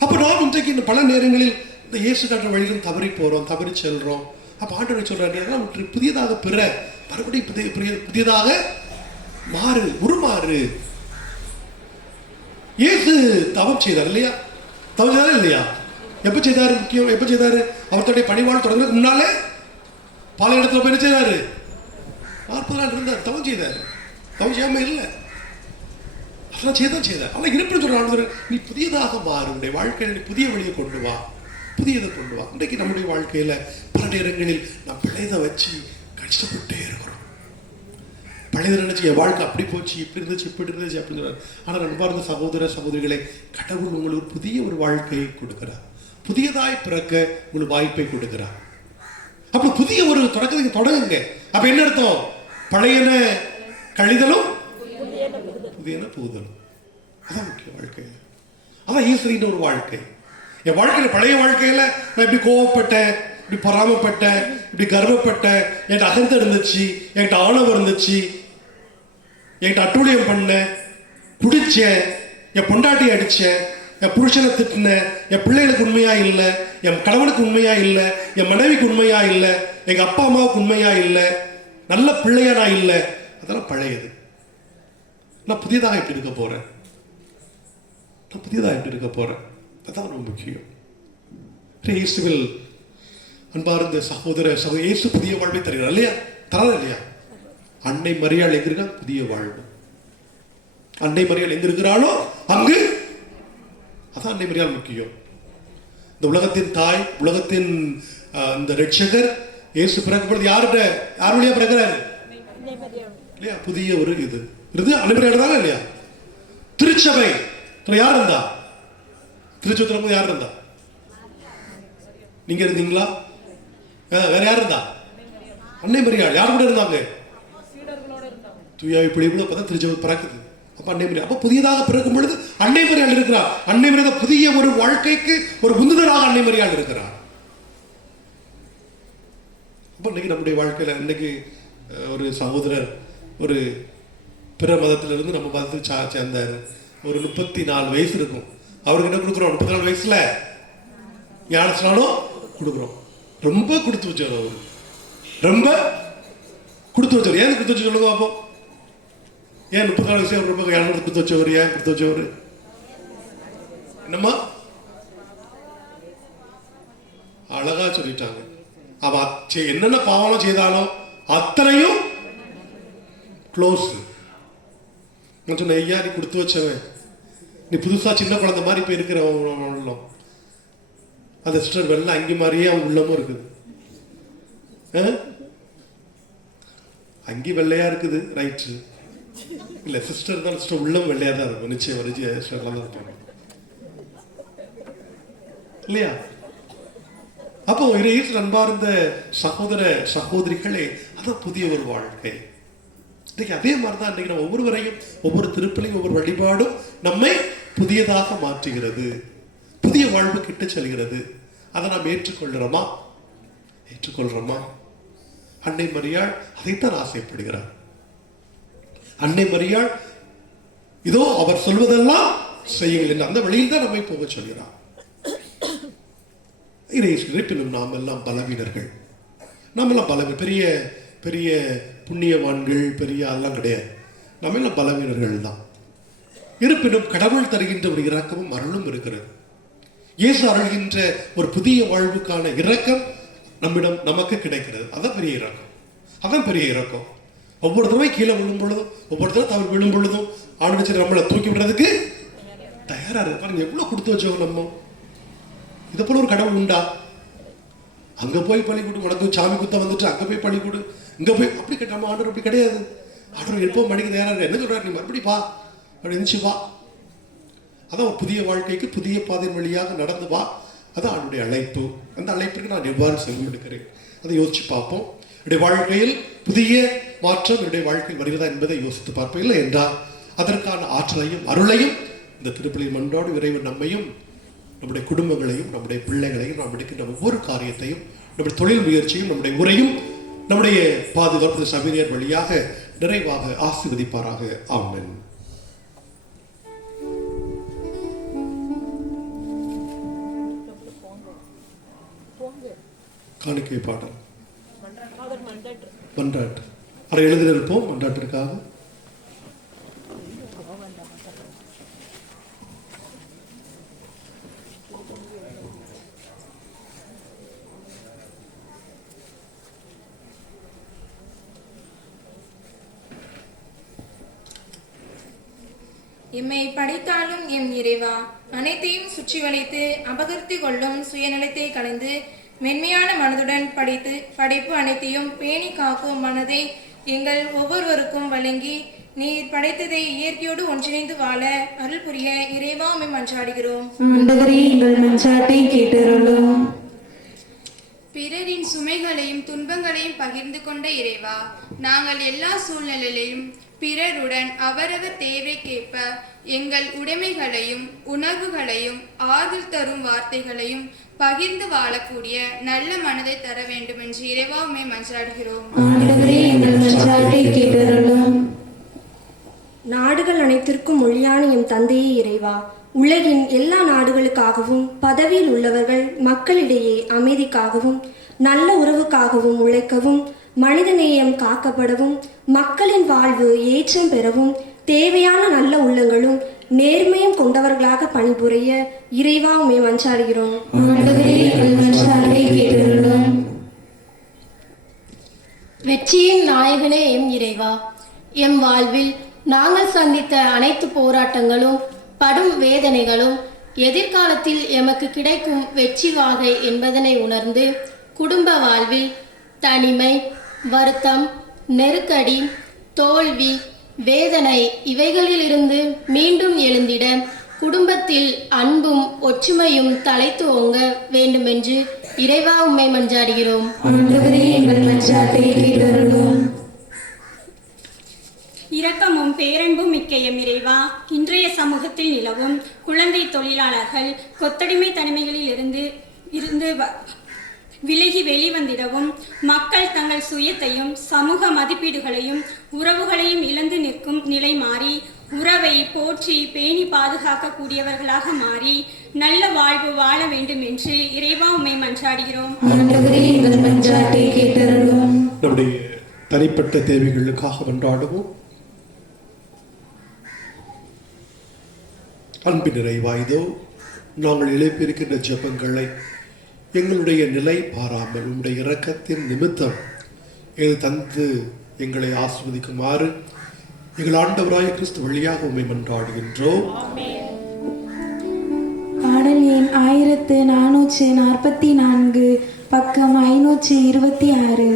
அப்ப நாம் இன்றைக்கு இந்த பல நேரங்களில் இந்த இயேசு காட்டுற வழியிலும் தவறி போறோம், தவறி செல்றோம். அப்ப ஆண்டவர் சொல்றாரு, அதெல்லாம் புதியதாக பிற, மறுபடியும் புதியதாக மாறு, உருமாறு. இயேசு தவம் செய்தார் இல்லையா? தவம் செய்தாரு இல்லையா? எப்ப செய்தாரு? முக்கியம் எப்ப செய்தாரு? அவருடைய பணிவாள் தொடங்குறதுக்கு முன்னாலே பல இடத்துல போய் என்ன செய்தாரு? 40 நாள் இருந்தார், தவம் செய்தார். தவம் செய்யாம இல்லை, அதெல்லாம் செய்தார். ஆனா இருப்பினும் சொல்றாங்க, நீ புதியதாக மாறு, உன்னுடைய வாழ்க்கையில நீ புதிய வழியை கொண்டு வா, புதியதை கொண்டு வா. இன்றைக்கு நம்முடைய வாழ்க்கையில பல நேரங்களில் நாம் பிழையதை வச்சு கஷ்டப்பட்டே இருக்கிறோம். பழைய நினைச்சு என் வாழ்க்கை அப்படி போச்சு, இப்படி இருந்துச்சு, இப்படி இருந்துச்சு அப்படின்னு சொல்றாரு. ஆனால் நண்பார்ந்த சகோதர சகோதரிகளை, கடவுள் உங்களுக்கு புதிய ஒரு வாழ்க்கையை கொடுக்கிறார், புதியதாய் பிறக்க உங்களுக்கு வாய்ப்பை கொடுக்கிறார். அப்ப புதிய ஒரு தொடக்கத்தை தொடங்குங்க. அப்ப என்ன அர்த்தம்? பழையன கழிதலும் புதியன புகுதலும். அதான் முக்கிய வாழ்க்கை. அதான் ஈஸ்வரின் ஒரு வாழ்க்கை. என் வாழ்க்கையில பழைய வாழ்க்கையில நான் இப்படி கோவப்பட்டேன், இப்படி பொறாமப்பட்டேன், இப்படி கர்வப்பட்டேன், என்கிட்ட அகந்தை இருந்துச்சு, என்கிட்ட ஆணவம் இருந்துச்சு, என்கிட்ட அட்டூழியம் பண்ணேன், குடிச்சேன், என் பொண்டாட்டி அடிச்சேன், என் புருஷனை திட்டினேன், என் பிள்ளைகளுக்கு உண்மையா இல்லை, என் கணவனுக்கு உண்மையா இல்லை, என் மனைவிக்கு உண்மையா இல்லை, எங்க அப்பா அம்மாவுக்கு உண்மையா இல்லை, நல்ல பிள்ளையா நான் இல்லை. அதெல்லாம் பழையது. நான் புதியதாக எப்படி இருக்க போறேன்? நான் புதியதாக எப்படி இருக்க போறேன்? அதான் ரொம்ப முக்கியம். இயேசுவில் அன்பார்ந்த சகோதர இயேசு புதிய வாழ்வை தருகிறார் இல்லையா? தராது இல்லையா? அன்னை மரியாள் எங்க இருக்கா? புதிய வாழ்வு. அன்னை மரியாள் எங்க இருக்கிறாளோ அங்கு, அதான் அன்னை மரியாள் முக்கியம். இந்த உலகத்தின் தாய், உலகத்தின் இந்த ரட்சகர் இயேசு பிறக்கப்பொழுது யார் வழியா பிறக்கிறாரு இல்லையா? புதிய ஒரு இது அன்னை மரியாள் தாங்க இல்லையா? திருச்சபை யார் இருந்தா? திருச்சபை யார் இருந்தா? நீங்க இருந்தீங்களா? வேற யார் இருந்தா? அன்னை மரியாள். யார் கூட இருந்தாங்க? தூயாவி பிள்ளை கூட பார்த்தா திருச்சபை பிறக்குது. அப்ப அன்னை மரியாள். அப்ப புதியதாக பிறக்கும் பொழுது அன்னை மரியாள் இருக்கிறார். அன்னை மரியாள் புதிய ஒரு வாழ்க்கைக்கு ஒரு உந்துதலாக அன்னை மரியாள் இருக்கிறார். அப்ப இன்னைக்கு நம்முடைய வாழ்க்கையில இன்னைக்கு ஒரு சகோதரர் ஒரு பிற மதத்திலிருந்து நம்ம மதத்தில் சேர்ந்தாரு. ஒரு 34 வயசு இருக்கும். அவருக்கு என்ன கொடுக்குறோம்? 34 வயசுல ஞானஸ்நானம் கொடுக்குறோம். ரொம்ப கொடுத்து வச்சவர். அவரு ரொம்ப கொடுத்து வச்சவர். ஏன் கொடுத்து வச்சு சொல்லுங்க அப்போ? ஏன் 34 வயசு அவர் ரொம்ப ஞானம் கொடுத்து வச்சவர்? ஏன் கொடுத்து வச்சவர்? என்னம்மா அழகா சொல்லிட்டாங்க. அவ என்னென்ன பாவம் செய்தாலும் அத்தனையும் க்ளோஸ். நான் சொன்ன, ஐயா நீ கொடுத்து வச்சவன், நீ புதுசா சின்ன குழந்தை மாதிரி போய் இருக்கிற உள்ளம். அந்த சிஸ்டர் வெள்ளை அங்கி மாதிரியே அவன் உள்ளமும் இருக்குது. அங்கி வெள்ளையா இருக்குது, ரைட்டு. இல்ல சிஸ்டர் தான், சிஸ்டர் உள்ளம் வெள்ளையா தான் இருக்கும். நிச்சயம் சிஸ்டர்லாம் தான் இருப்பாங்க இல்லையா? அப்போ இறையில் அன்பார்ந்த சகோதர சகோதரிகளே, அதான் புதிய ஒரு வாழ்க்கை. இன்னைக்கு அதே மாதிரிதான் இன்னைக்கு நம்ம ஒவ்வொருவரையும், ஒவ்வொரு திருப்பலியும், ஒவ்வொரு வழிபாடும் நம்மை புதியதாக மாற்றுகிறது, புதிய வாழ்வு கிட்ட செல்கிறது. அதை நாம் ஏற்றுக்கொள்கிறோமா? ஏற்றுக்கொள்றோமா? அன்னை மரியாள் அதைத்தான் ஆசைப்படுகிறார். அன்னை மரியாள் இதோ அவர் சொல்வதெல்லாம் செய்யுங்கள் என்று அந்த வழியில் தான் நம்மை போக சொல்கிறார். இருப்பினும் நாம் எல்லாம் பலவீனர்கள். நாம் எல்லாம் பலவீன பெரிய பெரிய புண்ணியவான்கள் பெரிய அதெல்லாம் கிடையாது. நம்ம எல்லாம் பலவீனர்கள் தான். இருப்பினும் கடவுள் தருகின்ற ஒரு இரக்கமும் அருளும் இருக்கிறது. இயேசு அருள்கின்ற ஒரு புதிய வாழ்வுக்கான இரக்கம் நம்மிடம் நமக்கு கிடைக்கிறது. அதான் பெரிய இரக்கம். அதான் பெரிய இரக்கம். ஒவ்வொரு தடவை கீழே விழும் பொழுதும், ஒவ்வொரு தடவை தவறு விழும் பொழுதும் ஆண்டு நம்மளை தூக்கி விடுறதுக்கு தயாரா இருக்கு. எவ்வளவு கொடுத்து வச்சோம் நம்ம. இதை போல ஒரு கடவுள் உண்டா? அங்க போய் பள்ளி கொடு, உனக்கு சாமி குத்த வந்துட்டு அங்க போய் பள்ளி கொடு, இங்க போய் அப்படி நம்ம ஆண்டவர் அப்படி கிடையாது. ஆண்டவர் எப்போ மணிக்கு தயாரா இருக்கு. என்ன சொல்றாரு? நீ மறுபடி வா, அப்படி இருந்துச்சு வா. அதான் ஒரு புதிய வாழ்க்கைக்கு புதிய பாதையின் வழியாக நடந்து வா. அதான் அவனுடைய அழைப்பு. அந்த அழைப்புக்கு நான் எவ்வாறு செவி எடுக்கிறேன் அதை யோசிச்சு பார்ப்போம். என்னுடைய வாழ்க்கையில் புதிய மாற்றம் என்னுடைய வாழ்க்கையில் வருகிறதா என்பதை யோசித்து பார்ப்போம். இல்லை என்றால் அதற்கான ஆற்றலையும் அருளையும் இந்த திருப்பலியின் மன்றாடு இறைவன் நம்மையும், நம்முடைய குடும்பங்களையும், நம்முடைய பிள்ளைகளையும், நாம் எடுக்கின்ற ஒவ்வொரு காரியத்தையும், நம்முடைய தொழில் முயற்சியும், நம்முடைய உரையும், நம்முடைய பாதுகாப்பு சபையினர் வழியாக நிறைவாக ஆசீர்வதிப்பாராக. ஆமென். காணிக்கை பாடல் மன்றாட்டு அதை எழுதியிருப்போம். மன்றாட்டிற்காக எம்மை படைத்தாலும் எம் இறைவா, அனைத்தையும் சுற்றி வளைத்து அபகரித்து கொள்ளும் சுயநலத்தை கலைந்து மென்மையான மனதுடன் படைப்பு அனைத்தையும் பேணி காக்கும் மனதை எங்கள் ஒவ்வொருவருக்கும் வழங்கி நீர் படைத்ததை இயற்கையோடு ஒன்றிணைந்து வாழ அருள் புரிய இறைவா உம்மை மன்றாடுகிறோம். ஆண்டவரே, எங்கள் மன்றாட்டை கேட்டருளும். பிறரின் சுமைகளையும் துன்பங்களையும் பகிர்ந்து கொண்ட இறைவா, நாங்கள் எல்லா சூழ்நிலையிலும் பிறருடன் அவரவர் தேவைக்கேற்ப எங்கள் உடைமைகளையும் உணர்வுகளையும் ஆறுதல் தரும் வார்த்தைகளையும் பகிர்ந்து வாழக்கூடிய நல்ல மனதை தர வேண்டும் என்று இறைவா உம்மை மன்றாடுகிறோம். ஆண்டவரே, எங்கள் மன்றாட்டை கேட்டருளும். நாடுகள் அனைத்திற்கும் மொழியான எம் தந்தையே இறைவா, உலகின் எல்லா நாடுகளுக்காகவும் பதவியில் உள்ளவர்கள் மக்களிடையே அமைதிக்காகவும் நல்ல உறவுக்காகவும் உழைக்கவும் மனிதநேயம் காக்கப்படவும் மக்களின் வாழ்வு ஏற்றம் பெறவும் தேவையான நல்ல உள்ளங்களும் நேர்மையும் கொண்டவர்களாக பணிபுரிய இறைவா உம்மை மன்றாடுகிறோம். ஆண்டவரே எங்கள் மன்றாட்டை கேட்டருளும். வெற்றியின் நாயகனே எம் இறைவா, எம் வாழ்வில் நாங்கள் சந்தித்த அனைத்து போராட்டங்களும் படும் வேதனைகளும் எதிர்காலத்தில் எமக்கு கிடைக்கும் வெற்றி வாகை என்பதனை உணர்ந்து குடும்ப வாழ்வில் தனிமை, வருத்தம், நெருக்கடி, தோல்வி, வேதனை இவைகளிலிருந்து மீண்டும் எழுந்திட குடும்பத்தில் அன்பும் ஒற்றுமையும் தலைத்து ஓங்க வேண்டுமென்று இறைவா உம்மை மன்றாடுகிறோம். ஆண்டவரே எங்கள் மன்றாட்டை கேட்டருளும். இரக்கமும் பேரன்பும் மிக்க எம் இறைவா, இன்றைய சமூகத்தில் நிலவும் குழந்தை தொழிலாளர்கள் கொத்தடிமை தனிமைகளில் இருந்து விலகி வெளிவந்திடவும், மக்கள் தங்கள் சுயத்தையும் சமூக மதிப்பீடுகளையும் உறவுகளையும் இழந்து நிற்கும் நிலை மாறி உறவை போற்றி பேணி பாதுகாக்கக்கூடியவர்களாக மாறி நல்ல வாழ்வு வாழ வேண்டும் என்று இறைவா உம்மை மன்றாடுகிறோம். ஆண்டவரே எங்கள் மன்றாட்டை கேட்டருளும். நம்முடைய தனிப்பட்ட தேவைகளுக்காக மன்றாடுவோம். அன்பின் நிறைவாய்தோ நாங்கள் எழுப்பியிருக்கின்ற ஜெபங்களை எங்களுடைய நிலை பாராமல் உங்களுடைய இரக்கத்தின் நிமித்தம் இது தந்து எங்களை ஆஸ்வதிக்குமாறு எங்கள் ஆண்டவராய கிறிஸ்து வழியாக உம்மை மன்றாடுகின்றோம். பாடல் எண் 1444, பக்கம் 526.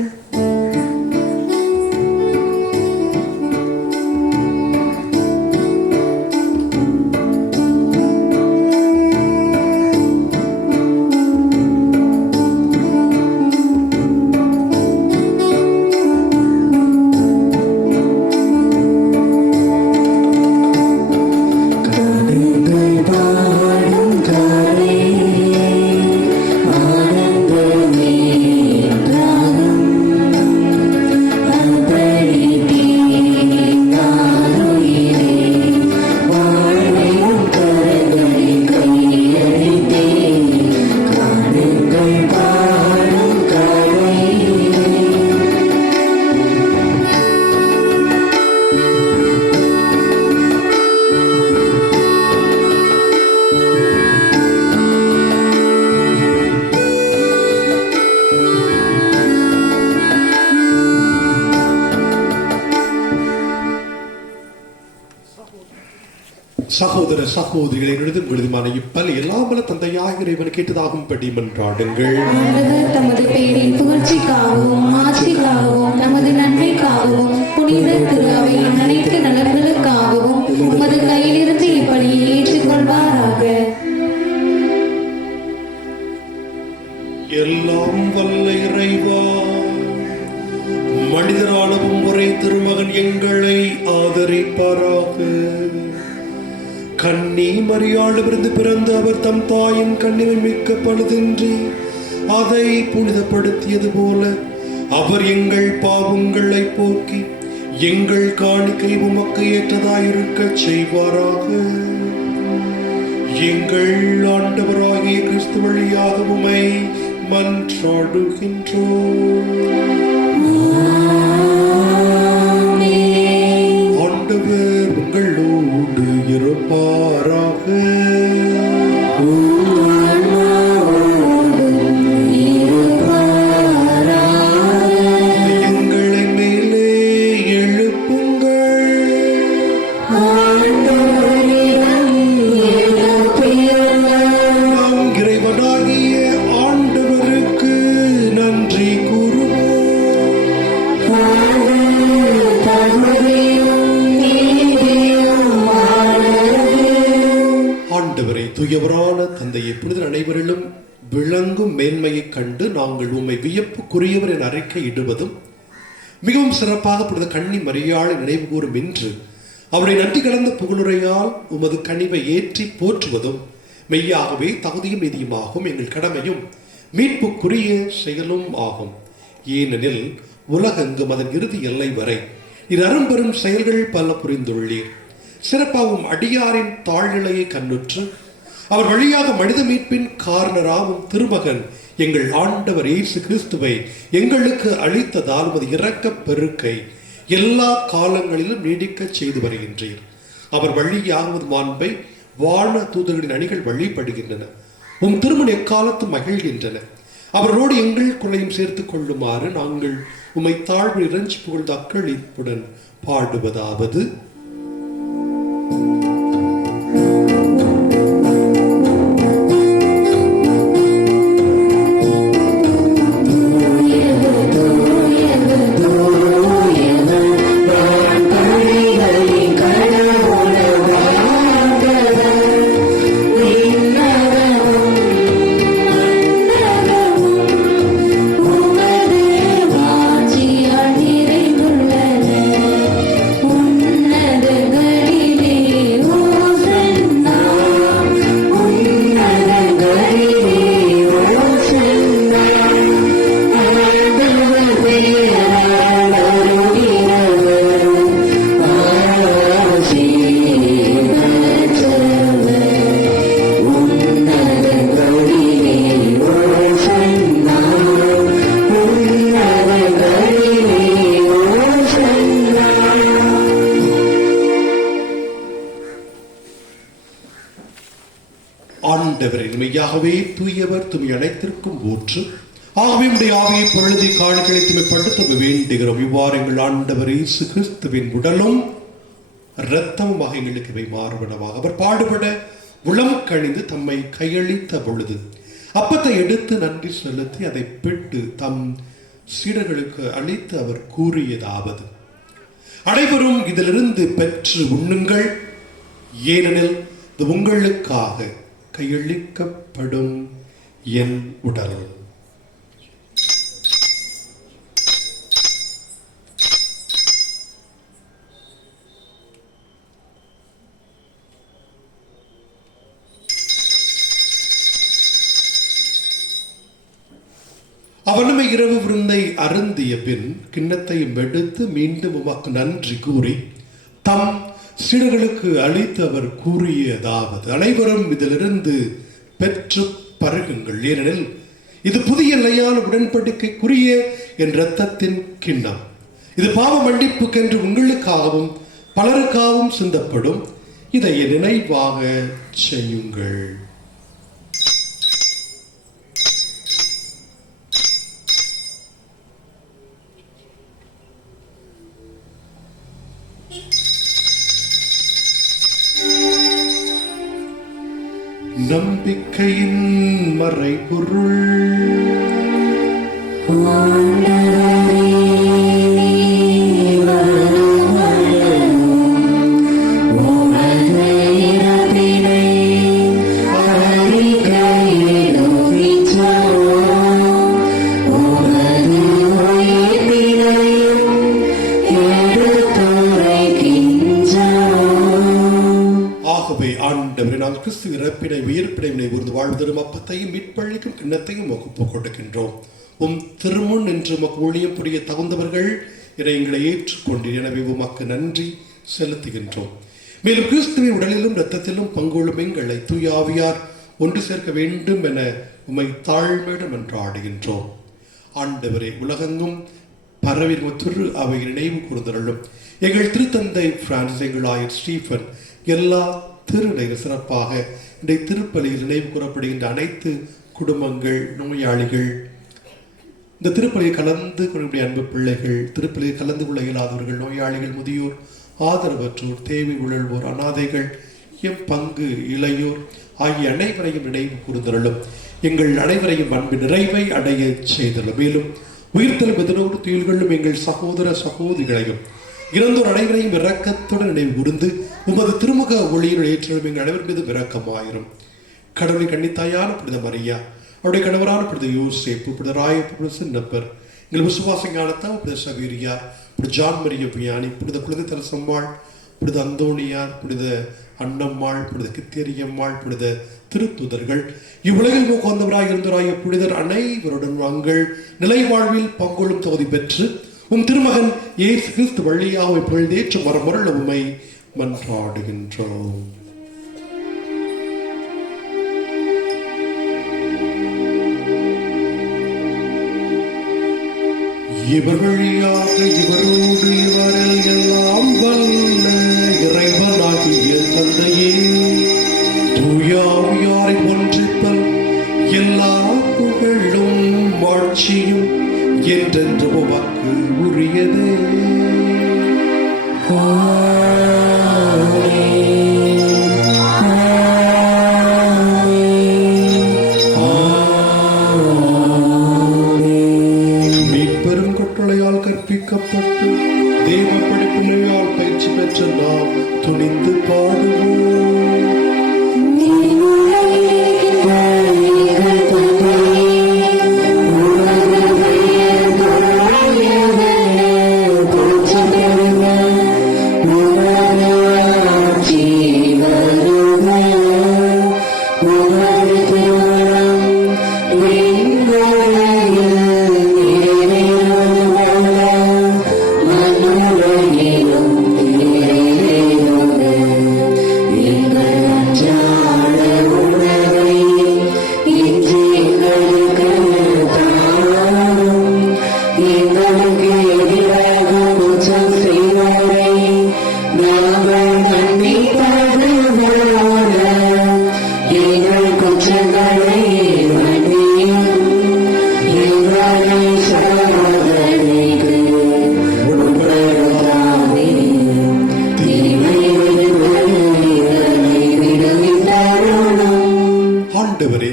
சகோதர சகோதரிகளை உங்களுதுமான இப்பல் எல்லாமல தந்தையாக இறைவன் கேட்டதாகும்படி மன்றாடுங்கள். ஆண்டவர் தமது பெயரின் புகழ்ச்சிக்காகவும் ஆட்சிக்காகவும் நமது நன்மைக்காகவும் புனித திரு அவையின் அனைத்து நலன்களுக்காகவும் உமது கையிலிருந்து இப்படியை ஏற்றுக்கொள்வாராக. எல்லாம் வல்ல இறைவா, மனிதரானவும் ஒரே திருமகன் எங்களை ஆதரிப்பாராக. கன்னி மரியாளிடமிருந்து பிறந்து அவர் தம் தாயின் கண்ணிமை மிக்க பழுதின்றி அதை புனிதப்படுத்தியது போல அவர் எங்கள் பாவங்களை போக்கி எங்கள் காணிக்கை உமக்கு ஏற்றதாயிருக்க செய்வாராக. எங்கள் ஆண்டவராகிய கிறிஸ்து வழியாக உம்மை மன்றாடுகின்றோம். ஆண்டவர் உங்களோடு இருப்பாராக. எங்களை மேலே எழுப்புங்கள். நாம் இறைவனாகிய ஆண்டவருக்கு நன்றி கூறுவோம். ஆண்டவரை தூயவரான தந்தையை புனித அனைவரிலும் விளங்கும் மேன்மையை கண்டு நாங்கள் உம்மை வியப்புக்குரியவர் என அறிக்கை இடுவதும் மிகவும் சிறப்பாக புனித கன்னி மரியாளை நினைவு கூறும் இன்று அவருடைய நன்றி கலந்த புகழுரையால் உமது கனிவை ஏற்றி போற்றுவதும் மெய்யாகவே தகுதியும் நீதியுமாகும் எங்கள் கடமையும் மீட்புக்குரிய செயலும் ஆகும். ஏனெனில் உலகெங்கும் அதன் இறுதி எல்லை வரை இது அரும்பெரும் செயல்கள் பல புரிந்துள்ளீர். சிறப்பாகவும் அடியாரின் தாழ்நிலையை கண்ணுற்று அவர் வழியாக மனித மீட்பின் காரணராகும் திருமகன் எங்கள் ஆண்டவர் இயேசு கிறிஸ்துவை எங்களுக்கு அளித்ததால் உமது இரக்க பெருக்கை எல்லா காலங்களிலும் நீடிக்க செய்து வருகின்றீர். அவர் வழியாகுவது மாண்பை வான தூதர்களின் அணிகள் வழிபடுகின்றன. உம் திருமண எக்காலத்து மகிழ்கின்றன. அவரோடு எங்கள் குறையும் சேர்த்துக் கொள்ளுமாறு நாங்கள் உம்மை தாழ்வு இறைஞ்சி புகழ்ந்து அக்களிப்புடன் பாடுவதாவது. மெய்யாகவே தூயவர் துமி அனைத்திற்கும் ஊற்று. ஆகவே உடைய ஆவியை பொழுதை காணிகளை துமை படுத்த வேண்டுகிறோம். இவ்வாறு எங்கள் ஆண்டவர் இயேசு கிறிஸ்துவின் உடலும் இரத்தமுமாக எங்களுக்கு இவை மாறுபடவாக. அவர் பாடுபட உளம் கணிந்து தம்மை கையளித்த பொழுது அப்பத்தை எடுத்து நன்றி செலுத்தி அதை பிட்டு தம் சீடர்களுக்கு அளித்து அவர் கூறியதாவது: அனைவரும் இதிலிருந்து பெற்று உண்ணுங்கள், ஏனெனில் இது உங்களுக்காக கையளிக்கப்படும் என் உடல். அவனுமே இரவு விருந்தை அருந்திய பின் கிண்ணத்தையும் எடுத்து மீண்டும் உமக்கு நன்றி கூறி தம் சீடர்களுக்கு அளித்து அவர் கூறியதாவது: அனைவரும் இதிலிருந்து பெற்று பருகுங்கள், ஏனெனில் இது புதிய நிலையான உடன்படிக்கைக்குரிய என் இரத்தத்தின் கிண்ணம். இது பாவ மன்னிப்புக்கென்று உங்களுக்காகவும் பலருக்காகவும் சிந்தப்படும். இதை நினைவாக செய்யுங்கள். நம்பிக்கையின் மறைபொருள். கிறிஸ்து இறப்பினை உயிர்ப்பினை உறுதி வாழ்வதரும் அப்பத்தையும் மீட்பளிக்கும் கிண்ணத்தையும் ஒப்புக் கொடுக்கின்றோம். திருமுன் என்று உமக்கு ஊழியம் புரிய தகுந்தவர்கள் என எங்களை ஏற்றுக்கொண்டு, எனவே உமக்கு நன்றி செலுத்துகின்றோம். மேலும் கிறிஸ்துவின் உடலிலும் இரத்தத்திலும் பங்கொள்ளும் எங்களை தூய ஆவியார் ஒன்று சேர்க்க வேண்டும் என உம்மை தாழ்மையிடம் என்றாடுகின்றோம். ஆண்டவரே, உலகெங்கும் பரவி திரு அவை நினைவு கூர்ந்தருளும். எங்கள் திருத்தந்தை பிரான்சிஸ், எங்கள் ஆயர் ஸ்டீஃபன், எல்லா திருநிலைகள் சிறப்பாக இன்றைய திருப்பலியில் நினைவு கூறப்படுகின்ற அனைத்து குடும்பங்கள், நோயாளிகள், இந்த திருப்பலியை கலந்து கொள்ளக்கூடிய அன்பு பிள்ளைகள், திருப்பலியை கலந்து கொள்ள இயலாதவர்கள், நோயாளிகள், முதியோர், ஆதரவற்றோர், தேவை உழல்வோர், அனாதைகள், எம் பங்கு இளையோர் ஆகிய அனைவரையும் நினைவு கூர்ந்தருளும். எங்கள் அனைவரையும் அன்பு நிறைவை அடைய செய்தருளும். மேலும் உயிர்த்தலும் எதிரோடு துயில்களும் எங்கள் சகோதர சகோதரிகளையும் இறந்தோர் அனைவரையும் இரக்கத்துடன் நினைவு கூர்ந்து உமது திருமுக ஒளியில் ஏற்றும் எங்கள் அனைவர் மீது இரக்கமாயிரும். கடவுளின் கன்னித்தாயான புனித மரியா, அவருடைய கணவரான புனித யோசேப்பு, புனித ராயப்பு, புனித சின்னப்பர், எங்கள் விசுவாச ஞானத்தால் புனித சவேரியார், புனித ஜான் மரிய வியானி, புனித குழந்தை தரசம்மாள், புனித அந்தோணியார், புனித அன்னம்மாள், புனித கித்தேரியம்மாள், புனித திருத்துதர்கள், இவ்வுலகில் மூக்கந்தவராய் இருந்தவராய புனிதர் அனைவருடன் நாங்கள் நிலை வாழ்வில் பங்கொள்ளும் தகுதி பெற்று திருமகன் இயேசு கிறிஸ்து வழியாக புகழ்ந்தேற்று மரமருள உம்மை மன்றாடுகின்றோம். இவர் வழியாக இவரோடு இவரில் எல்லாம் வல்ல இறைவனாகிய என்றென்று உமக்கு உரியதே. மீட்பெரும் கட்டளையால் கற்பிக்கப்பட்டு தேவ படிப்பினையால் பயிற்சி பெற்ற நாம் துணிந்து பாடுவோம்.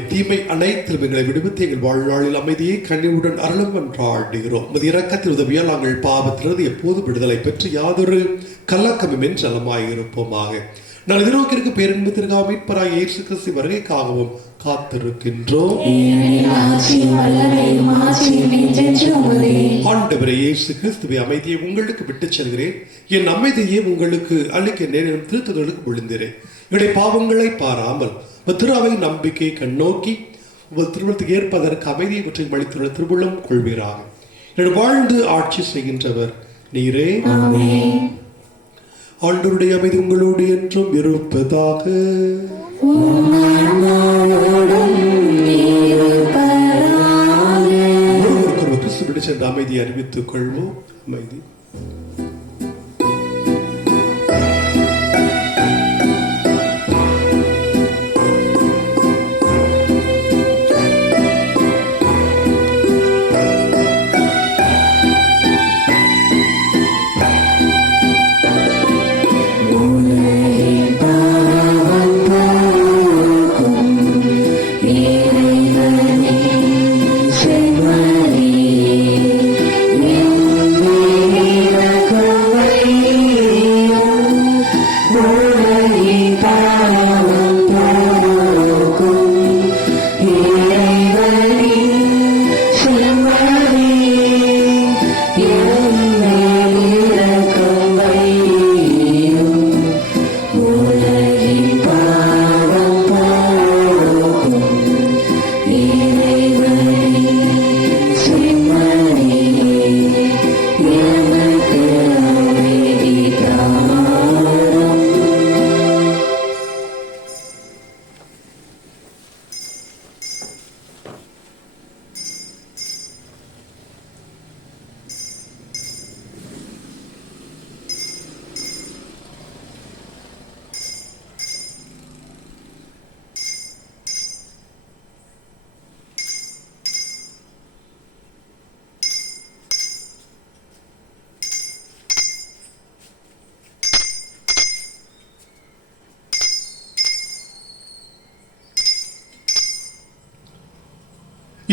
தீமை அனைத்து எங்களை விடுவித்து எங்கள் வாழ்நாளில் அமைதியை கனிவுடன் அருளும் என்றாடுகிறோம். உமது இரக்கத்தின் உதவியால் நாங்கள் பாவத்திலிருந்து எப்போது விடுதலை பெற்று யாதொரு கலக்கமும் நலமாயிருப்போமாக. நான் எதிர்நோக்கிற்கு பேரின்பத்திற்காக மீட்பராய் இயேசு கிறிஸ்து வருகைக்காகவும் காத்திருக்கின்றோம். ஆண்டவரே இயேசு கிறிஸ்துவை அமைதியை உங்களுக்கு விட்டுச் செல்கிறேன், என் அமைதியை உங்களுக்கு அளிக்க நேரம் திருத்துதலுக்கு விழுந்தேன். என்னுடைய பாவங்களை பாராமல் திரு நம்பிக்கை கண்ணோக்கி உங்கள் திருமணத்துக்கு ஏற்பதற்கு அமைதியை பற்றி அளித்துள்ள திருவுள்ளம் கொள்வீராக. என்னுடைய வாழ்ந்து ஆட்சி செய்கின்றவர் நீரே. ஆண்டவருடைய அமைதி உங்களோடு என்றும் இருப்பதாக. ஒருவருக்கொருவர் கிறிஸ்து விட்டு சென்ற அமைதியை அறிவித்துக் கொள்வோம். அமைதி.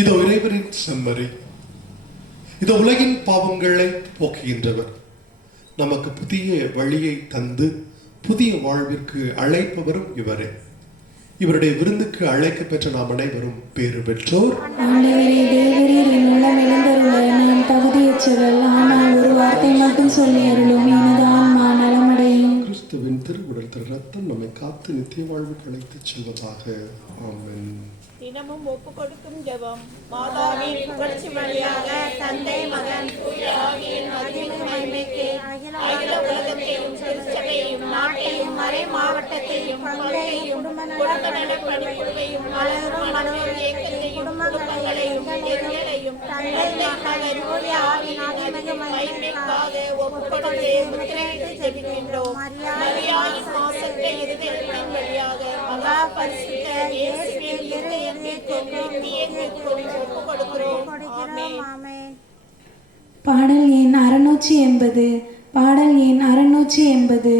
இதோ இறைவனின் செம்மறி, இதோ உலகின் பாவங்களை போக்குகின்றவர், நமக்கு புதிய வழியை தந்து புதிய வாழ்விற்கு அழைப்பவரும் இவரே. இவருடைய விருந்துக்கு அழைக்க பெற்ற நாம் அனைவரும் பேறு பெற்றோர். நான் தகுதியற்றவள், ஆனால் ஒரு வார்த்தை மட்டும் சொல்லி அருளும், எனது ஆன்மா நலமடையும். கிறிஸ்துவின் திருவுடல் திரு ரத்தம் நம்மை காத்து நித்திய வாழ்வுக்கு அழைத்துச் செல்வதாக. ஆமென். தினமும் ஒப்பு கொடுக்கும் ஜெபம். மாதாவின் புகழ்ச்சி வழியாக தந்தை மகன் தூய ஆவியின் மகிமைக்கு அகில உலகத்தையும் திருச்சபையையும் நாட்டையும் மறை மாவட்டத்தையும் பங்கையும் குடும்ப நலப்பணிக்குழுவையும் மலரும் மனோர் இயக்கத்தையும் குடும்பங்களையும் எங்களையும் தந்தை மகன் தூய ஆவியின் மகிமைக்காக ஒப்பு கொடுத்து முத்திரையிட்டு ஜெபிக்கின்றோம். மரியாயின் மாசற்ற இருதயத்தின் வழியாக மகா பரிசுத்த இயேசுவின் இருதயத்திற்கும் நித்தியத்திற்கும் ஒப்பு கொடுக்கிறோம். ஆமென். பாடல் எண் 680. பாடல் எண் 680.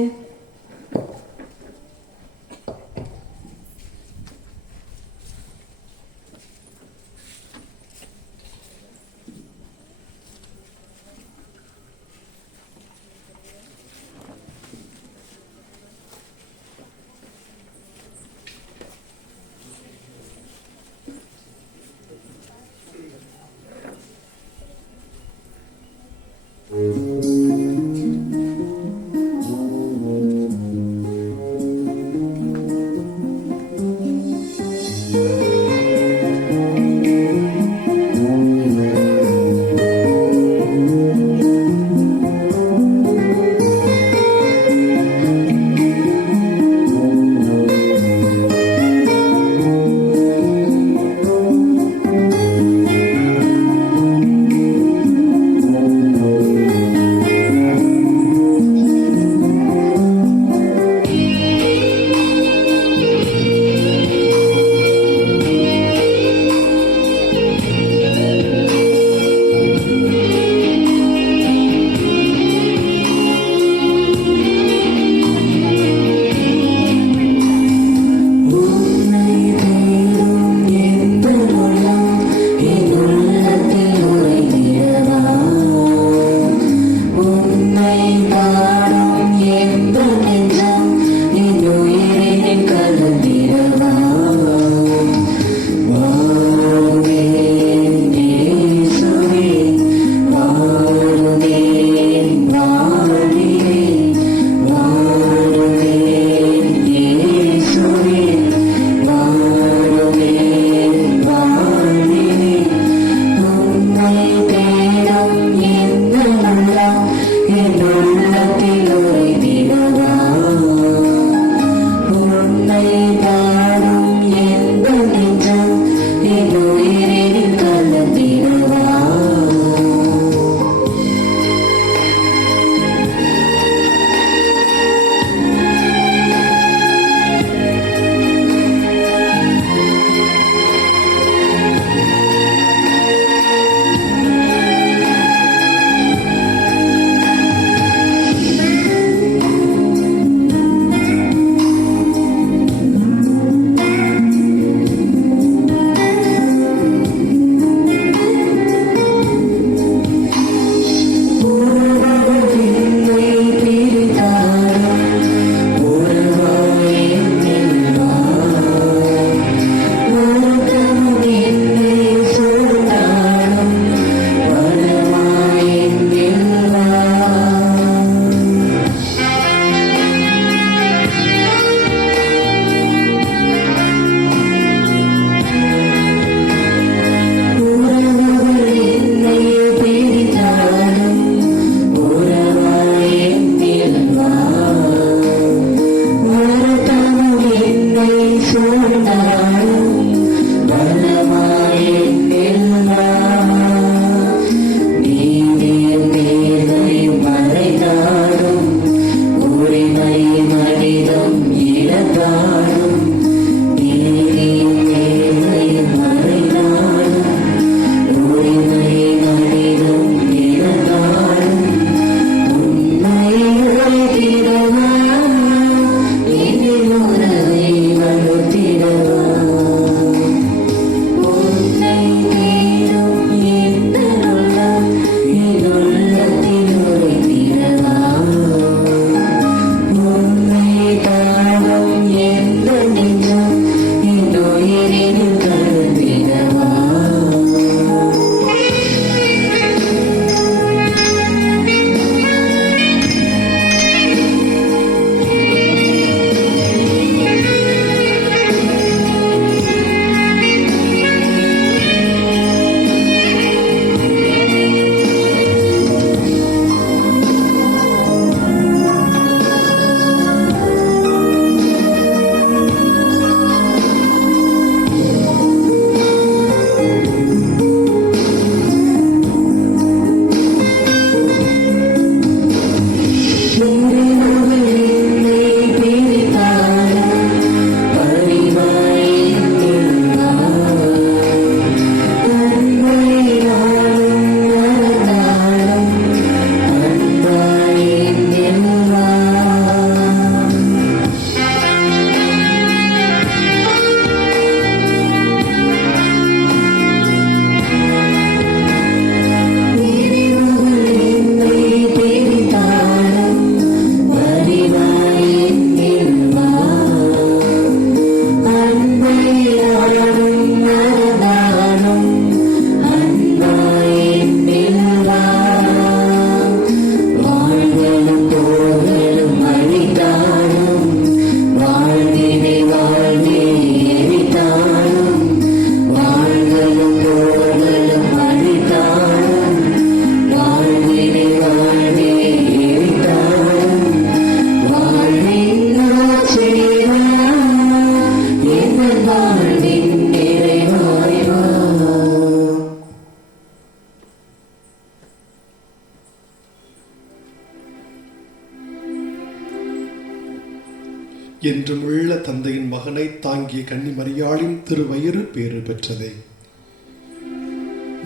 என்றுமுள்ள தந்தையின் மகனை தாங்கிய கன்னிமரியாளின் திருவயிறு பேறு பெற்றதே.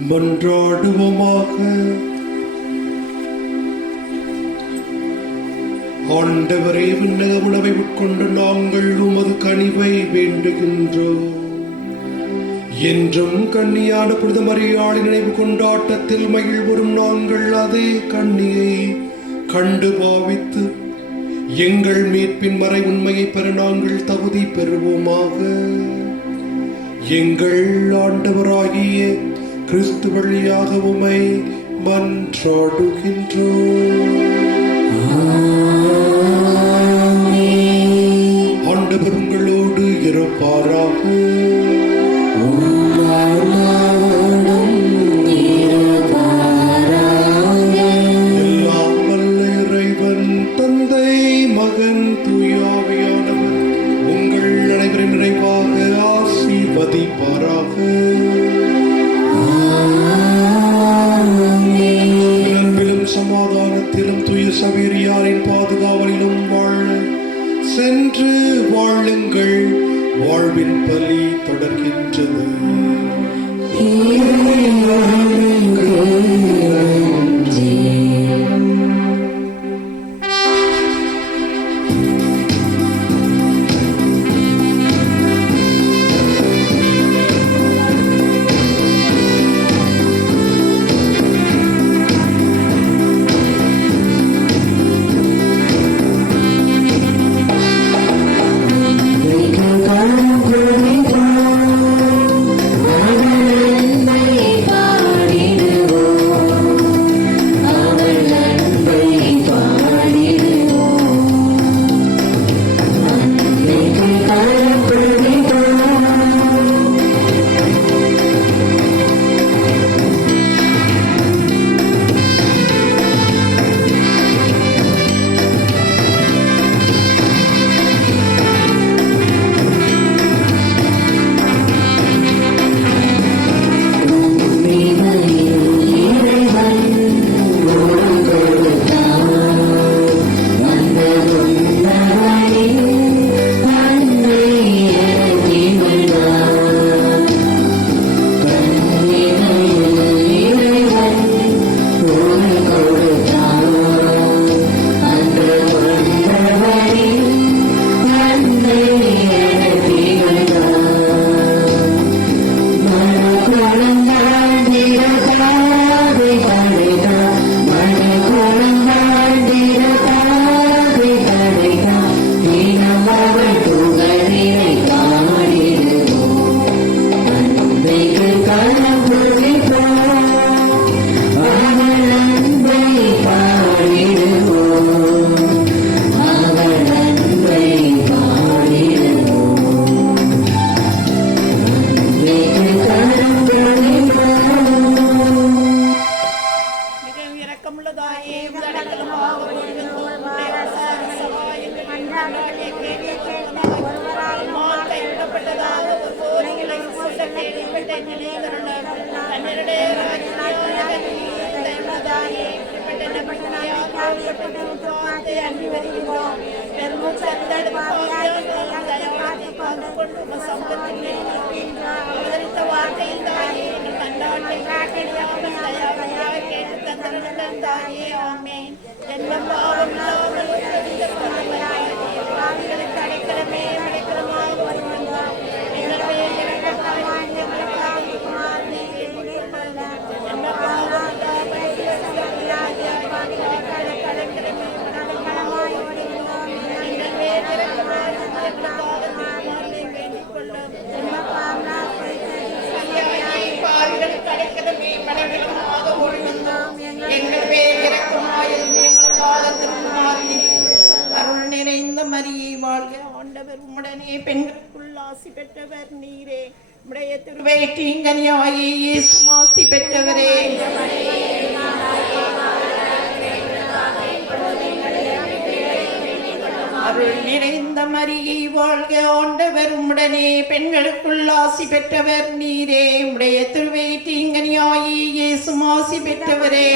மன்றாடுவோமாக. ஆண்டவரே, விண்ணக உணவை உட்கொண்டு நாங்கள் உமது கனிவை வேண்டுகின்றோம். என்றும் கன்னியான புனித மரியாளின் நினைவு கொண்டாட்டத்தில் மகிழ்வுறும் நாங்கள் அதே கன்னியை கண்டு பாவித்து எங்கள் மீட்பின் மறை உண்மையை பெற நாங்கள் தகுதி பெறுவோமாக. எங்கள் ஆண்டவராகிய கிறிஸ்து வழியாக உம்மை மன்றாடுகின்றோம். ஆண்டவர் உங்களோடு இருப்பாராக. எல்லாம் வல்ல இறைவன் தந்தை, மகன், தூய ஆவியானவர் உங்கள் அனைவரின் நிறைவாக ஆசீர்வதிப்பாராக. அன்பிலும் சமாதானத்திலும் தூய சவேரியாரின் பாதுகாவலிலும் வாழ சென்று வாழுங்கள். வாழ்வின் பலி தொடர்கின்றது. மரியே வாழ்க. ஆண்டவர் உம்முடனே பெண்களுக்குள் ஆசி பெற்றவர் நீரே. உம்முடைய திருவயிற்றின் கனியாகிய இயேசுவும் ஆசி பெற்றவரே. அருள் நிறைந்த மரியே வாழ்க. ஆண்டவர் உம்முடனே பெண்களுக்குள் ஆசி பெற்றவர் நீரே. உம்முடைய திருவயிற்றின் கனியாகிய இயேசுவும் ஆசி பெற்றவரே.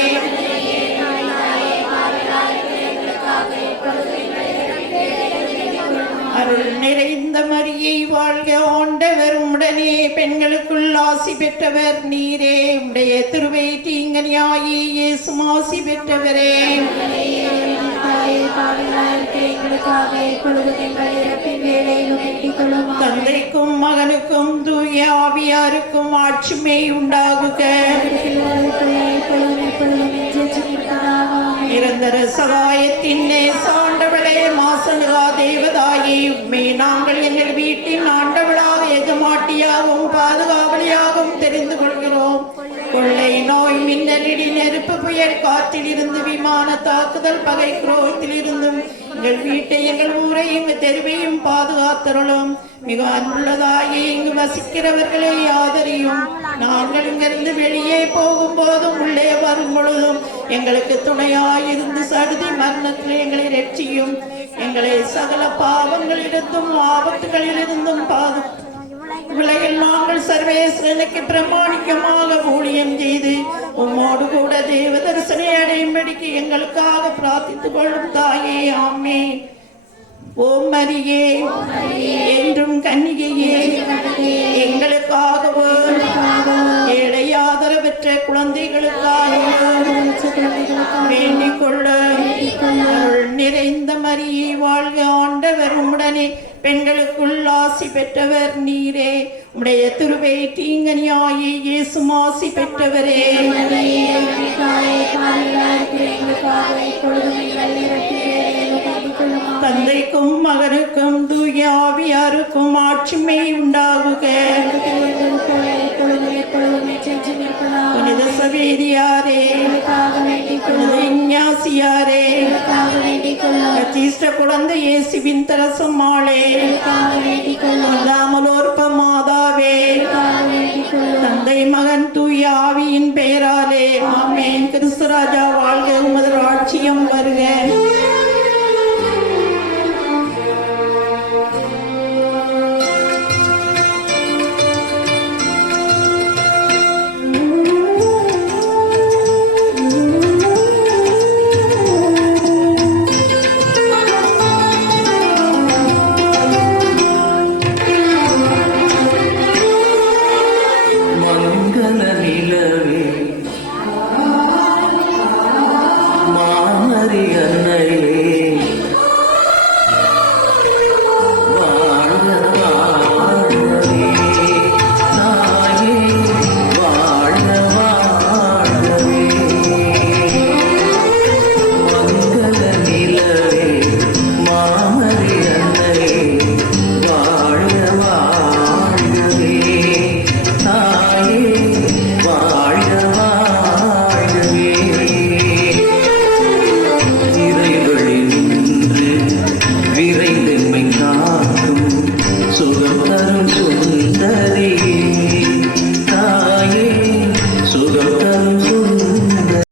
அருள் நிறைந்த மரியை வாழ்க, ஆண்டவர் உம்முடனே, பெண்களுக்குள் ஆசி பெற்றவர் நீரே. உம்முடைய திருவயிற்றின் கனியாகிய இயேசுவும் ஆசி பெற்றவரே. தந்தைக்கும் மகனுக்கும் தூய ஆவியாருக்கும் ஆட்சிமை உண்டாகுக. நிரந்தர சகாயத்தின் சாண்டவளே, மாசனுகா தேவதாயே, உம்மை நாங்கள் எங்கள் வீட்டின் ஆண்டவளாக, எஜமாட்டியாகவும் பாதுகாவலியாகவும் தெரிந்து கொள்கிறோம். கொள்ளை, நோய், மின்னலிடி, நெருப்பு, புயல், காற்றிலிருந்து, விமான தாக்குதல், பகை, குரோகத்திலிருந்தும் எங்கள் வீட்டை, எங்கள் ஊரை, எங்கள் தெருவையும் பாதுகாத்தருளும். மிக அன்புள்ளதாயே, இங்கு வசிக்கிறவர்களை ஆதரியும். நாங்கள் இங்கிருந்து வெளியே போகும்போதும் உள்ளே வரும் பொழுதும் எங்களுக்கு துணையாயிருந்து சடுதி மரணத்தில் எங்களை ரட்சியும். எங்களை சகல பாவங்களிலிருந்தும் ஆபத்துகளிலிருந்தும் உலகில் நாங்கள் சர்வேஸ்வரனுக்கு பிரமாணிக்கமாக ஊழியம் செய்து உம்மோடு கூட தேவ தரிசனை அடையும்படிக்கு எங்களுக்காக பிரார்த்தித்துக் கொள்ளும் தாயே. ஆமென். ஓம் மரியே, என்றும் கன்னிகையே, எங்களுக்காகவும் ஏழை ஆதரவற்ற குழந்தைகளுக்காகவும் வேண்டிக் கொள்ள. அருள் நிறைந்த மரியே வாழ்க, ஆண்டவர் உம்முடனே, பெண்களுக்குள் ஆசி பெற்றவர் நீரே. உம்முடைய திருவயிற்றின் கனியாகிய இயேசுவும் ஆசி பெற்றவரே. தந்தைக்கும் மகனுக்கும் தூய ஆவியாருக்கும் ஆட்சிமை உண்டாகுக. புனித சவேரியாரே, புனித இஞ்ஞாசியாரே, கத்தீஸ்ட குழந்தை இயேசுவின் தரசம்மாளே, தாமலோற்ப மாதாவே, தந்தை மகன் தூய ஆவியின் பெயராலே ஆமென். கிறிஸ்து ராஜா வாழ்க, உமது ராட்சியம் வருக.